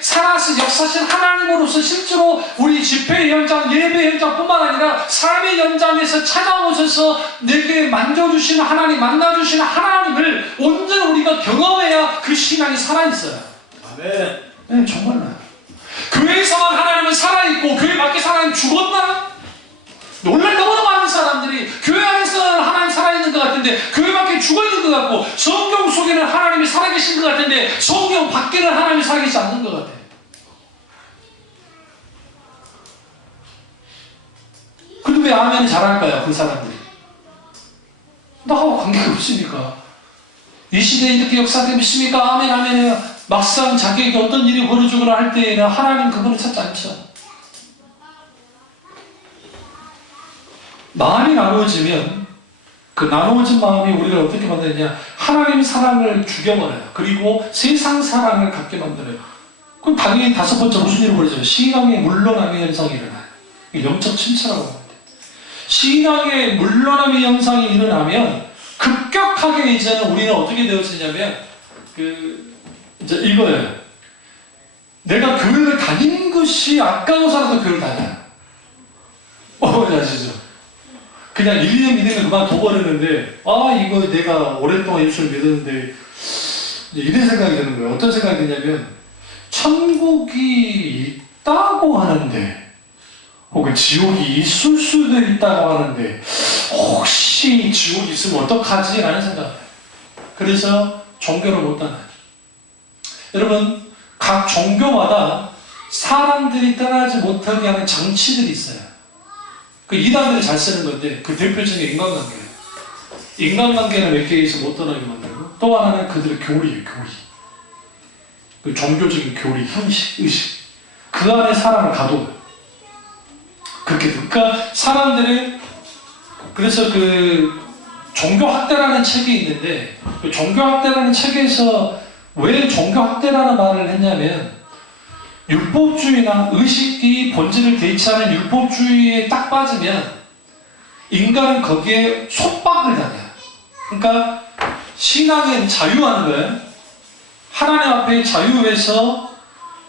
살아서 역사하신 하나님으로서 실제로 우리 집회의 현장, 예배의 현장뿐만 아니라 삶의 현장에서 찾아오셔서 내게 만져주시는 하나님, 만나주시는 하나님을 온전히 우리가 경험해야 그 신앙이 살아있어요. 아멘. 네, 정말로요. 교회에서만 하나님은 살아있고 교회 밖에 하나님 죽었나? 놀랄 너무나 많은 사람들이 교회 안에서는 하나님 살아있는 것 같은데 교회 밖에 죽어있는 것 같고, 성경 속에는 하나님이 살아계신 것 같은데 성경 밖에는 하나님이 살아계시지 않는 것 같아요. 그런데 왜 아멘이 잘할까요? 그 사람들이 나하고 관계가 없으니까. 이 시대에 이렇게 역사되고 있습니까? 아멘 아멘해요. 막상 자기에게 어떤 일이 벌어지거나 할 때에는 하나님 그분을 찾지 않죠. 마음이 나누어지면 그 나누어진 마음이 우리를 어떻게 만드느냐, 하나님 사랑을 죽여버려요. 그리고 세상 사랑을 갖게 만들어요. 그럼 당연히 다섯 번째 무슨 일이 벌어져요? 신앙의 물러남의 현상이 일어나요. 영적 침체라고 합니다. 신앙의 물러남의 현상이 일어나면 급격하게 이제는 우리는 어떻게 되어지냐면 이제 이거예요. 내가 교회를 다닌 것이 아까워서라도 교회를 다녀요. 아시죠? 그냥 1, 2년 믿으면 그만둬버렸는데, 이거 내가 오랫동안 예수를 믿었는데, 이런 생각이 드는 거예요. 어떤 생각이 드냐면, 천국이 있다고 하는데, 혹은 지옥이 있을 수도 있다고 하는데, 혹시 지옥이 있으면 어떡하지? 라는 생각. 그래서 종교를 못 다녀요. 여러분, 각 종교마다 사람들이 떠나지 못하게 하는 장치들이 있어요. 그 이단들이 잘 쓰는 건데, 그 대표적인 인간관계예요. 인간관계는 몇 개에서 못 떠나게 만들고, 또 하나는 그들의 교리예요, 교리. 그 종교적인 교리, 형식, 의식. 그 안에 사람을 가둬요. 그렇게 돼요. 그러니까 사람들은, 그래서 그 종교학대라는 책이 있는데, 그 종교학대라는 책에서 왜 종교학대라는 말을 했냐면, 율법주의나 의식이 본질을 대체하는 율법주의에 딱 빠지면 인간은 거기에 속박을 당해요. 그러니까 신앙은 자유하는 거예요. 하나님 앞에 자유해서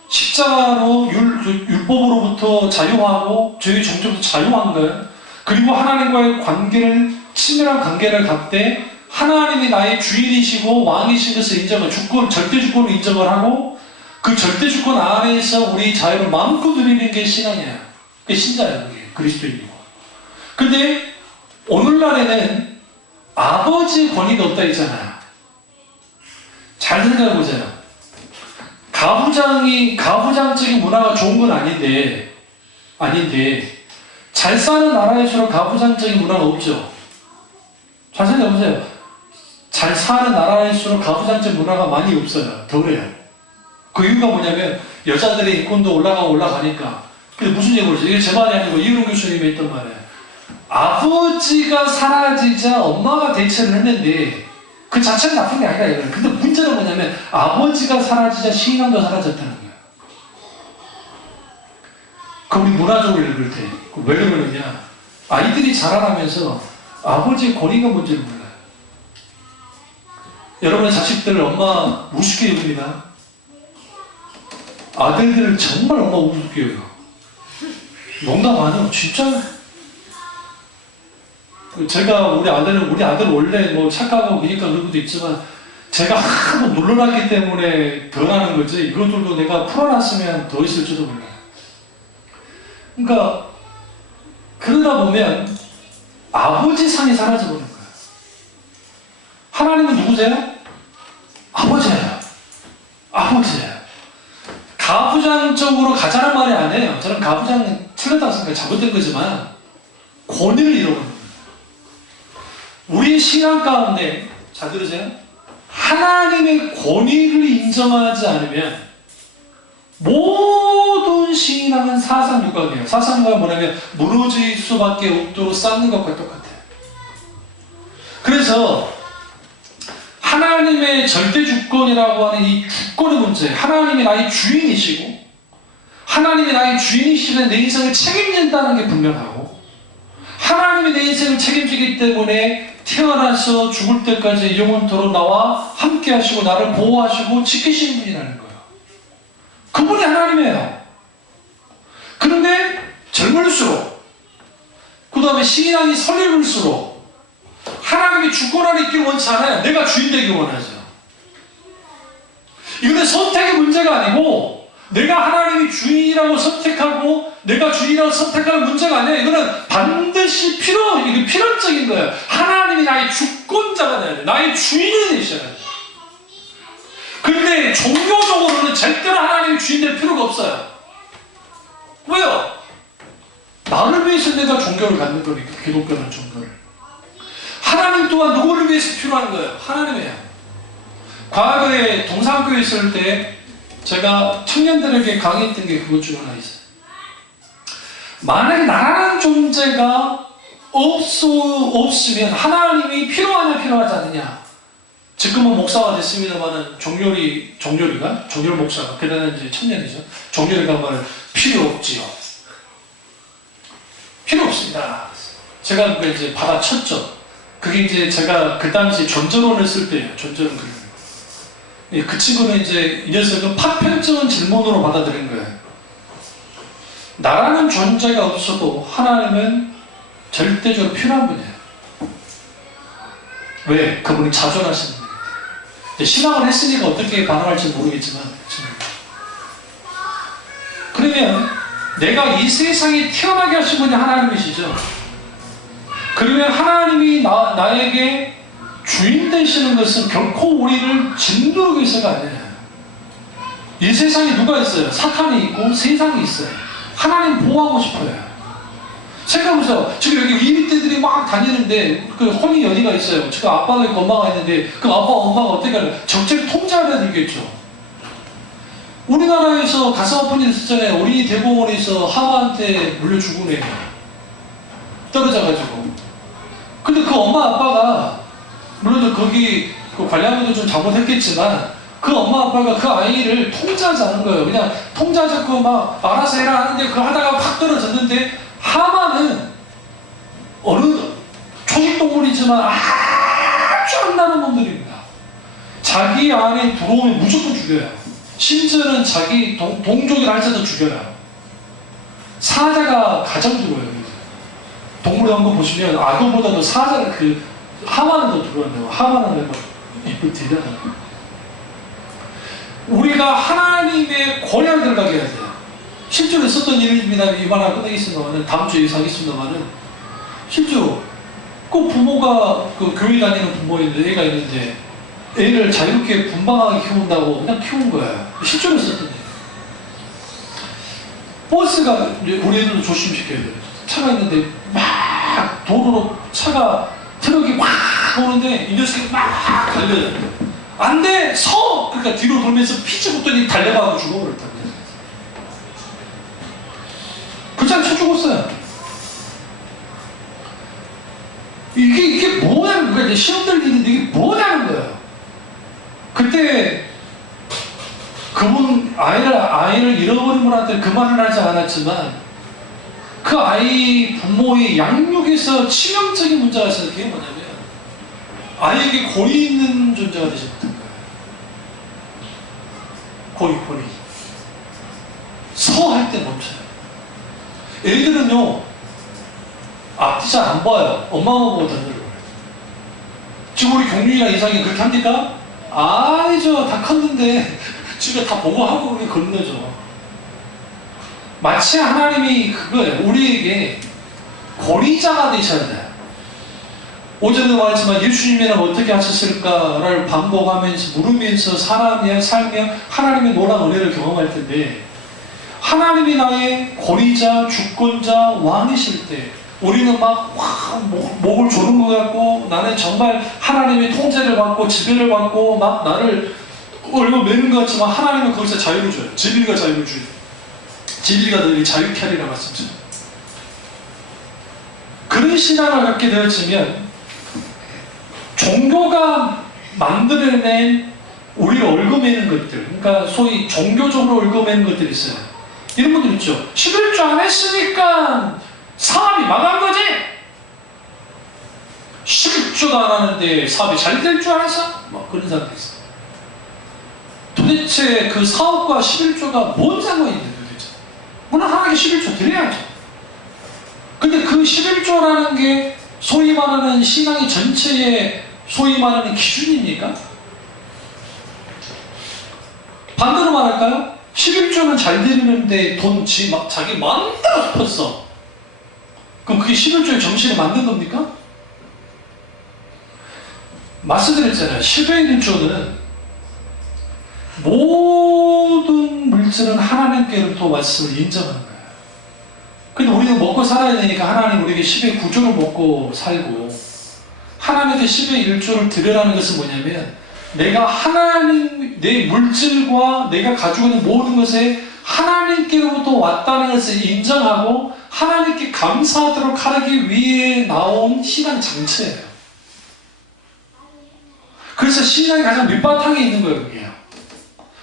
십자가로 율법으로부터 자유하고 저희 종교도 자유한 거예요. 그리고 하나님과의 관계를, 친밀한 관계를 갖되 하나님이 나의 주인이시고 왕이신 것을 인정을, 절대 주권을 인정을 하고, 그 절대 주권 안에서 우리 자유를 마음껏 누리는 게 신앙이에요. 그게 신자예요. 그게 그리스도인이고. 근데 오늘날에는 아버지의 권위가 없다 있잖아요. 잘 생각해 보세요. 가부장적인 문화가 좋은 건 아닌데 잘 사는 나라일수록 가부장적인 문화가 없죠. 잘 생각해 보세요. 잘 사는 나라일수록 가부장적인 문화가 많이 없어요. 덜해요. 그 이유가 뭐냐면 여자들의 인권도 올라가니까. 근데 무슨 얘기를 하죠? 이게 제 말이 아니고 이은호 교수님이 했던 말이에요. 아버지가 사라지자 엄마가 대체를 했는데 그 자체는 나쁜 게 아니라 이거예요. 근데 문제는 뭐냐면 아버지가 사라지자 신앙도 사라졌다는 거예요. 그 우리 문화적으로 읽을 때 왜 그러느냐, 아이들이 자라나면서 아버지의 권위가 뭔지를 몰라요. 여러분의 자식들 엄마 우습게 여깁니다. 아들들은 정말 엄마 우습게 여겨. 농담 아니에요. 진짜. 제가 우리 아들 원래 뭐 착하고 그러니까 그런 것도 있지만 제가 하도 물러났기 때문에 더 나는 거지, 이것들도 내가 풀어놨으면 더 있을지도 몰라요. 그러니까 그러다 보면 아버지 상이 사라져버린 거예요. 하나님은 누구세요? 아버지예요. 아버지예요. 가부장적으로 가자는 말이 아니에요. 저는 가부장은 틀렸다고 생각해요. 잘못된 거지만 권위를 잃어버린 거예요. 우리 신앙 가운데, 잘 들으세요? 하나님의 권위를 인정하지 않으면 모든 신앙은 사상유각이에요. 사상유각은 뭐냐면 무너질 수밖에 없도록 쌓는 것과 똑같아요. 그래서 하나님의 절대 주권이라고 하는 이 주권의 문제, 하나님이 나의 주인이시고 하나님이 나의 주인이시면 내 인생을 책임진다는 게 분명하고, 하나님이 내 인생을 책임지기 때문에 태어나서 죽을 때까지 영원토록 나와 함께 하시고 나를 보호하시고 지키시는 분이라는 거예요. 그분이 하나님이에요. 그런데 젊을수록, 그 다음에 신앙이 설레을수록 하나님이 주권 안에 있기를 원치 않아요. 내가 주인 되기 원하죠. 이거는 선택의 문제가 아니고, 내가 하나님이 주인이라고 선택하고 내가 주인이라고 선택하는 문제가 아니에요. 이거는 반드시 이게 필연적인 거예요. 하나님이 나의 주권자가 돼야 돼요. 나의 주인이 되셔야 돼요. 그런데 종교적으로는 절대로 하나님이 주인 될 필요가 없어요. 왜요? 나를 위해서 내가 종교를 갖는 거니까, 기독교는 종교를. 하나님 또한 누구를 위해서 필요한 거예요? 하나님이에요. 과거에 동산교회 있을 때 제가 청년들에게 강의했던 게 그것 중 하나 있어요. 만약에 나라는 존재가 없으면 하나님이 필요하냐 필요하지 않느냐. 지금은 목사가 됐습니다만은 정렬 목사가, 그때는 이제 청년이죠. 정렬이가 말을 필요 없지요. 필요 없습니다. 제가 그걸 이제 받아쳤죠. 그게 이제 제가 그 당시 전전원을 쓸 때예요. 전전원 글. 그 친구는 이제 이 녀석은 파편적인 질문으로 받아들인 거예요. 나라는 존재가 없어도 하나님은 절대적으로 필요한 분이에요. 왜? 그분이 자존하시는 분이에요. 신앙을 했으니까 어떻게 반응할지 모르겠지만, 그러면 내가 이 세상에 태어나게 하신 분이 하나님이시죠. 그러면 하나님이 나에게 주인 되시는 것은 결코 우리를 짓누르기 위해서가 아니에요. 이 세상에 누가 있어요? 사탄이 있고 세상이 있어요. 하나님 보호하고 싶어요. 생각해보세요. 지금 여기 이민대들이 막 다니는데 그 혼이 연이가 있어요. 지금 아빠가 있고 엄마가 있는데 그 아빠 엄마가 어떻게 하냐, 적절히 통제하려 들겠죠. 우리나라에서 가슴 아픈 일 있었잖아요. 어린이 대공원에서 하마한테 물려 죽은 애 떨어져가지고. 근데 그 엄마 아빠가 물론 거기 그 관리하면도 좀 잘못했겠지만 그 엄마 아빠가 그 아이를 통제하지 않은 거예요. 그냥 통제하지 않고 막 알아서 해라 하는데 그걸 하다가 팍 떨어졌는데, 하마는 어느 초식동물이지만 아주 안 나는 놈들입니다. 자기 안에 들어오면 무조건 죽여요. 심지어는 자기 동족이라 할지라도 죽여요. 사자가 가장 들어와요. 동물의 왕국 보시면 악어보다도 사자를 하마는 더 들어왔네요. 하마는 막 입을 들잖아요. 우리가 하나님의 권위를 들어가게 해야 돼요. 실제로 있었던 일입니다. 이만하면 끝내겠습니다만은, 다음 주에 하겠습니다만은, 실제로 그 부모가 그 교회 다니는 부모인데 애가 있는데 애를 자유롭게 분방하게 키운다고 그냥 키운 거예요. 실제로 있었던 일. 버스가, 우리 애들도 조심시켜야 돼요. 차가 있는데 막 도로로 트럭이 막 오는데 이 녀석이 막 달려요. 안 돼! 서! 그러니까 뒤로 돌면서 피치 붙더니 달려가고 죽어버렸다고. 그냥 쳐 죽었어요. 이게 뭐냐는 거예요. 시험들 있는데 이게 뭐냐는 거예요. 그때 그분 아이를 잃어버린 분한테 그 말을 하지 않았지만, 그 아이 부모의 양육에서 치명적인 문제가 있어요. 그게 뭐냐면 아이에게 권위 있는 존재가 되지 못한 거예요. 권위. 서 할 때 멈춰요. 애들은요, 앞뒤 잘 안 봐요. 엄마가 보고 던져요. 지금 우리 경륜이랑 이상이 그렇게 합니까? 아니죠. 다 컸는데 집에 다 보고 하고 그렇게 건너죠. 마치 하나님이 그거예요. 우리에게 권위자가 되셔야 돼요. 오전에 말했지만 예수님이란 어떻게 하셨을까를 반복하면서 물으면서 살며 하나님의 놀라운 은혜를 경험할 텐데, 하나님이 나의 권위자, 주권자, 왕이실 때 우리는 막 목을 조른 것 같고 나는 정말 하나님의 통제를 받고 지배를 받고 막 나를 얼굴 매는 것 같지만 하나님은 거기서 자유를 줘요. 진리가 자유를 줘요. 진리가 너희를 자유케 하리라 말씀드려요. 그런 신앙을 갖게 되어지면 종교가 만들어낸 우리를 얽어매는 것들, 그러니까 소위 종교적으로 얽어매는 것들이 있어요. 이런 분들 있죠. 11조 안 했으니까 사업이 망한 거지. 11조도 안 하는데 사업이 잘 될 줄 알았어? 뭐 그런 사람들 있어요. 도대체 그 사업과 11조가 뭔 상관이 있는데 도대체? 물론 하나님께 11조 드려야죠. 근데 그 11조라는 게 소위 말하는 신앙의 전체의 소위 말하는 기준입니까? 반대로 말할까요? 11조는 잘 되는데 돈 막 자기 마음대로 줬어. 그럼 그게 11조의 정신을 만든 겁니까? 말씀드렸잖아요. 11조는 모든 물질은 하나님께로부터 왔음을 인정하는 거예요. 근데 우리는 먹고 살아야 되니까 하나님 우리에게 10의 9조를 먹고 살고 하나님께 10의 1조를 드리라는 것은 뭐냐면 내가 하나님, 내 물질과 내가 가지고 있는 모든 것에 하나님께로부터 왔다는 것을 인정하고 하나님께 감사하도록 하기 위해 나온 신앙 장치예요. 그래서 신앙이 가장 밑바탕에 있는 거예요, 그게.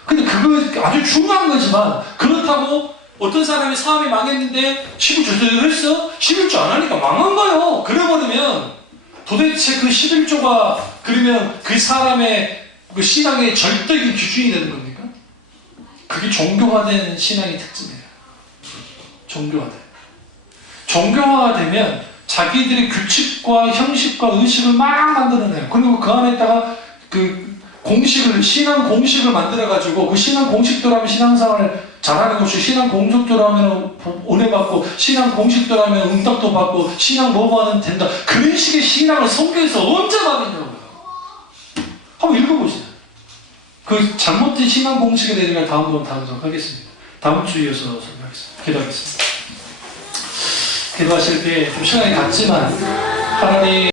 근데 그거 아주 중요한 거지만 그렇다고 어떤 사람이 사업이 망했는데 11조 했어? 11조 안 하니까 망한 거예요. 그래버리면 도대체 그 11조가 그러면 그 사람의 그 신앙의 절대적인 기준이 되는 겁니까? 그게 종교화된 신앙의 특징이에요. 종교화된. 종교화가 되면 자기들의 규칙과 형식과 의식을 막 만들어내요. 그리고 그 안에다가 그 공식을, 신앙 공식을 만들어가지고 그 신앙 공식대로 하면 신앙생활을 잘하는 것이고 신앙 공식대로 하면 은혜 받고 신앙 공식대로 하면 응답도 받고 신앙 뭐뭐 하면 된다. 그런 식의 신앙을 성경에서 언제 받았냐고요. 한번 읽어보세요. 그 잘못된 신앙 공식에 대해서 다음번 다루도록 하겠습니다. 다음 주에 이어서 설명하겠습니다. 기도하겠습니다. 기도하실 때 좀 시간이 갔지만 하나님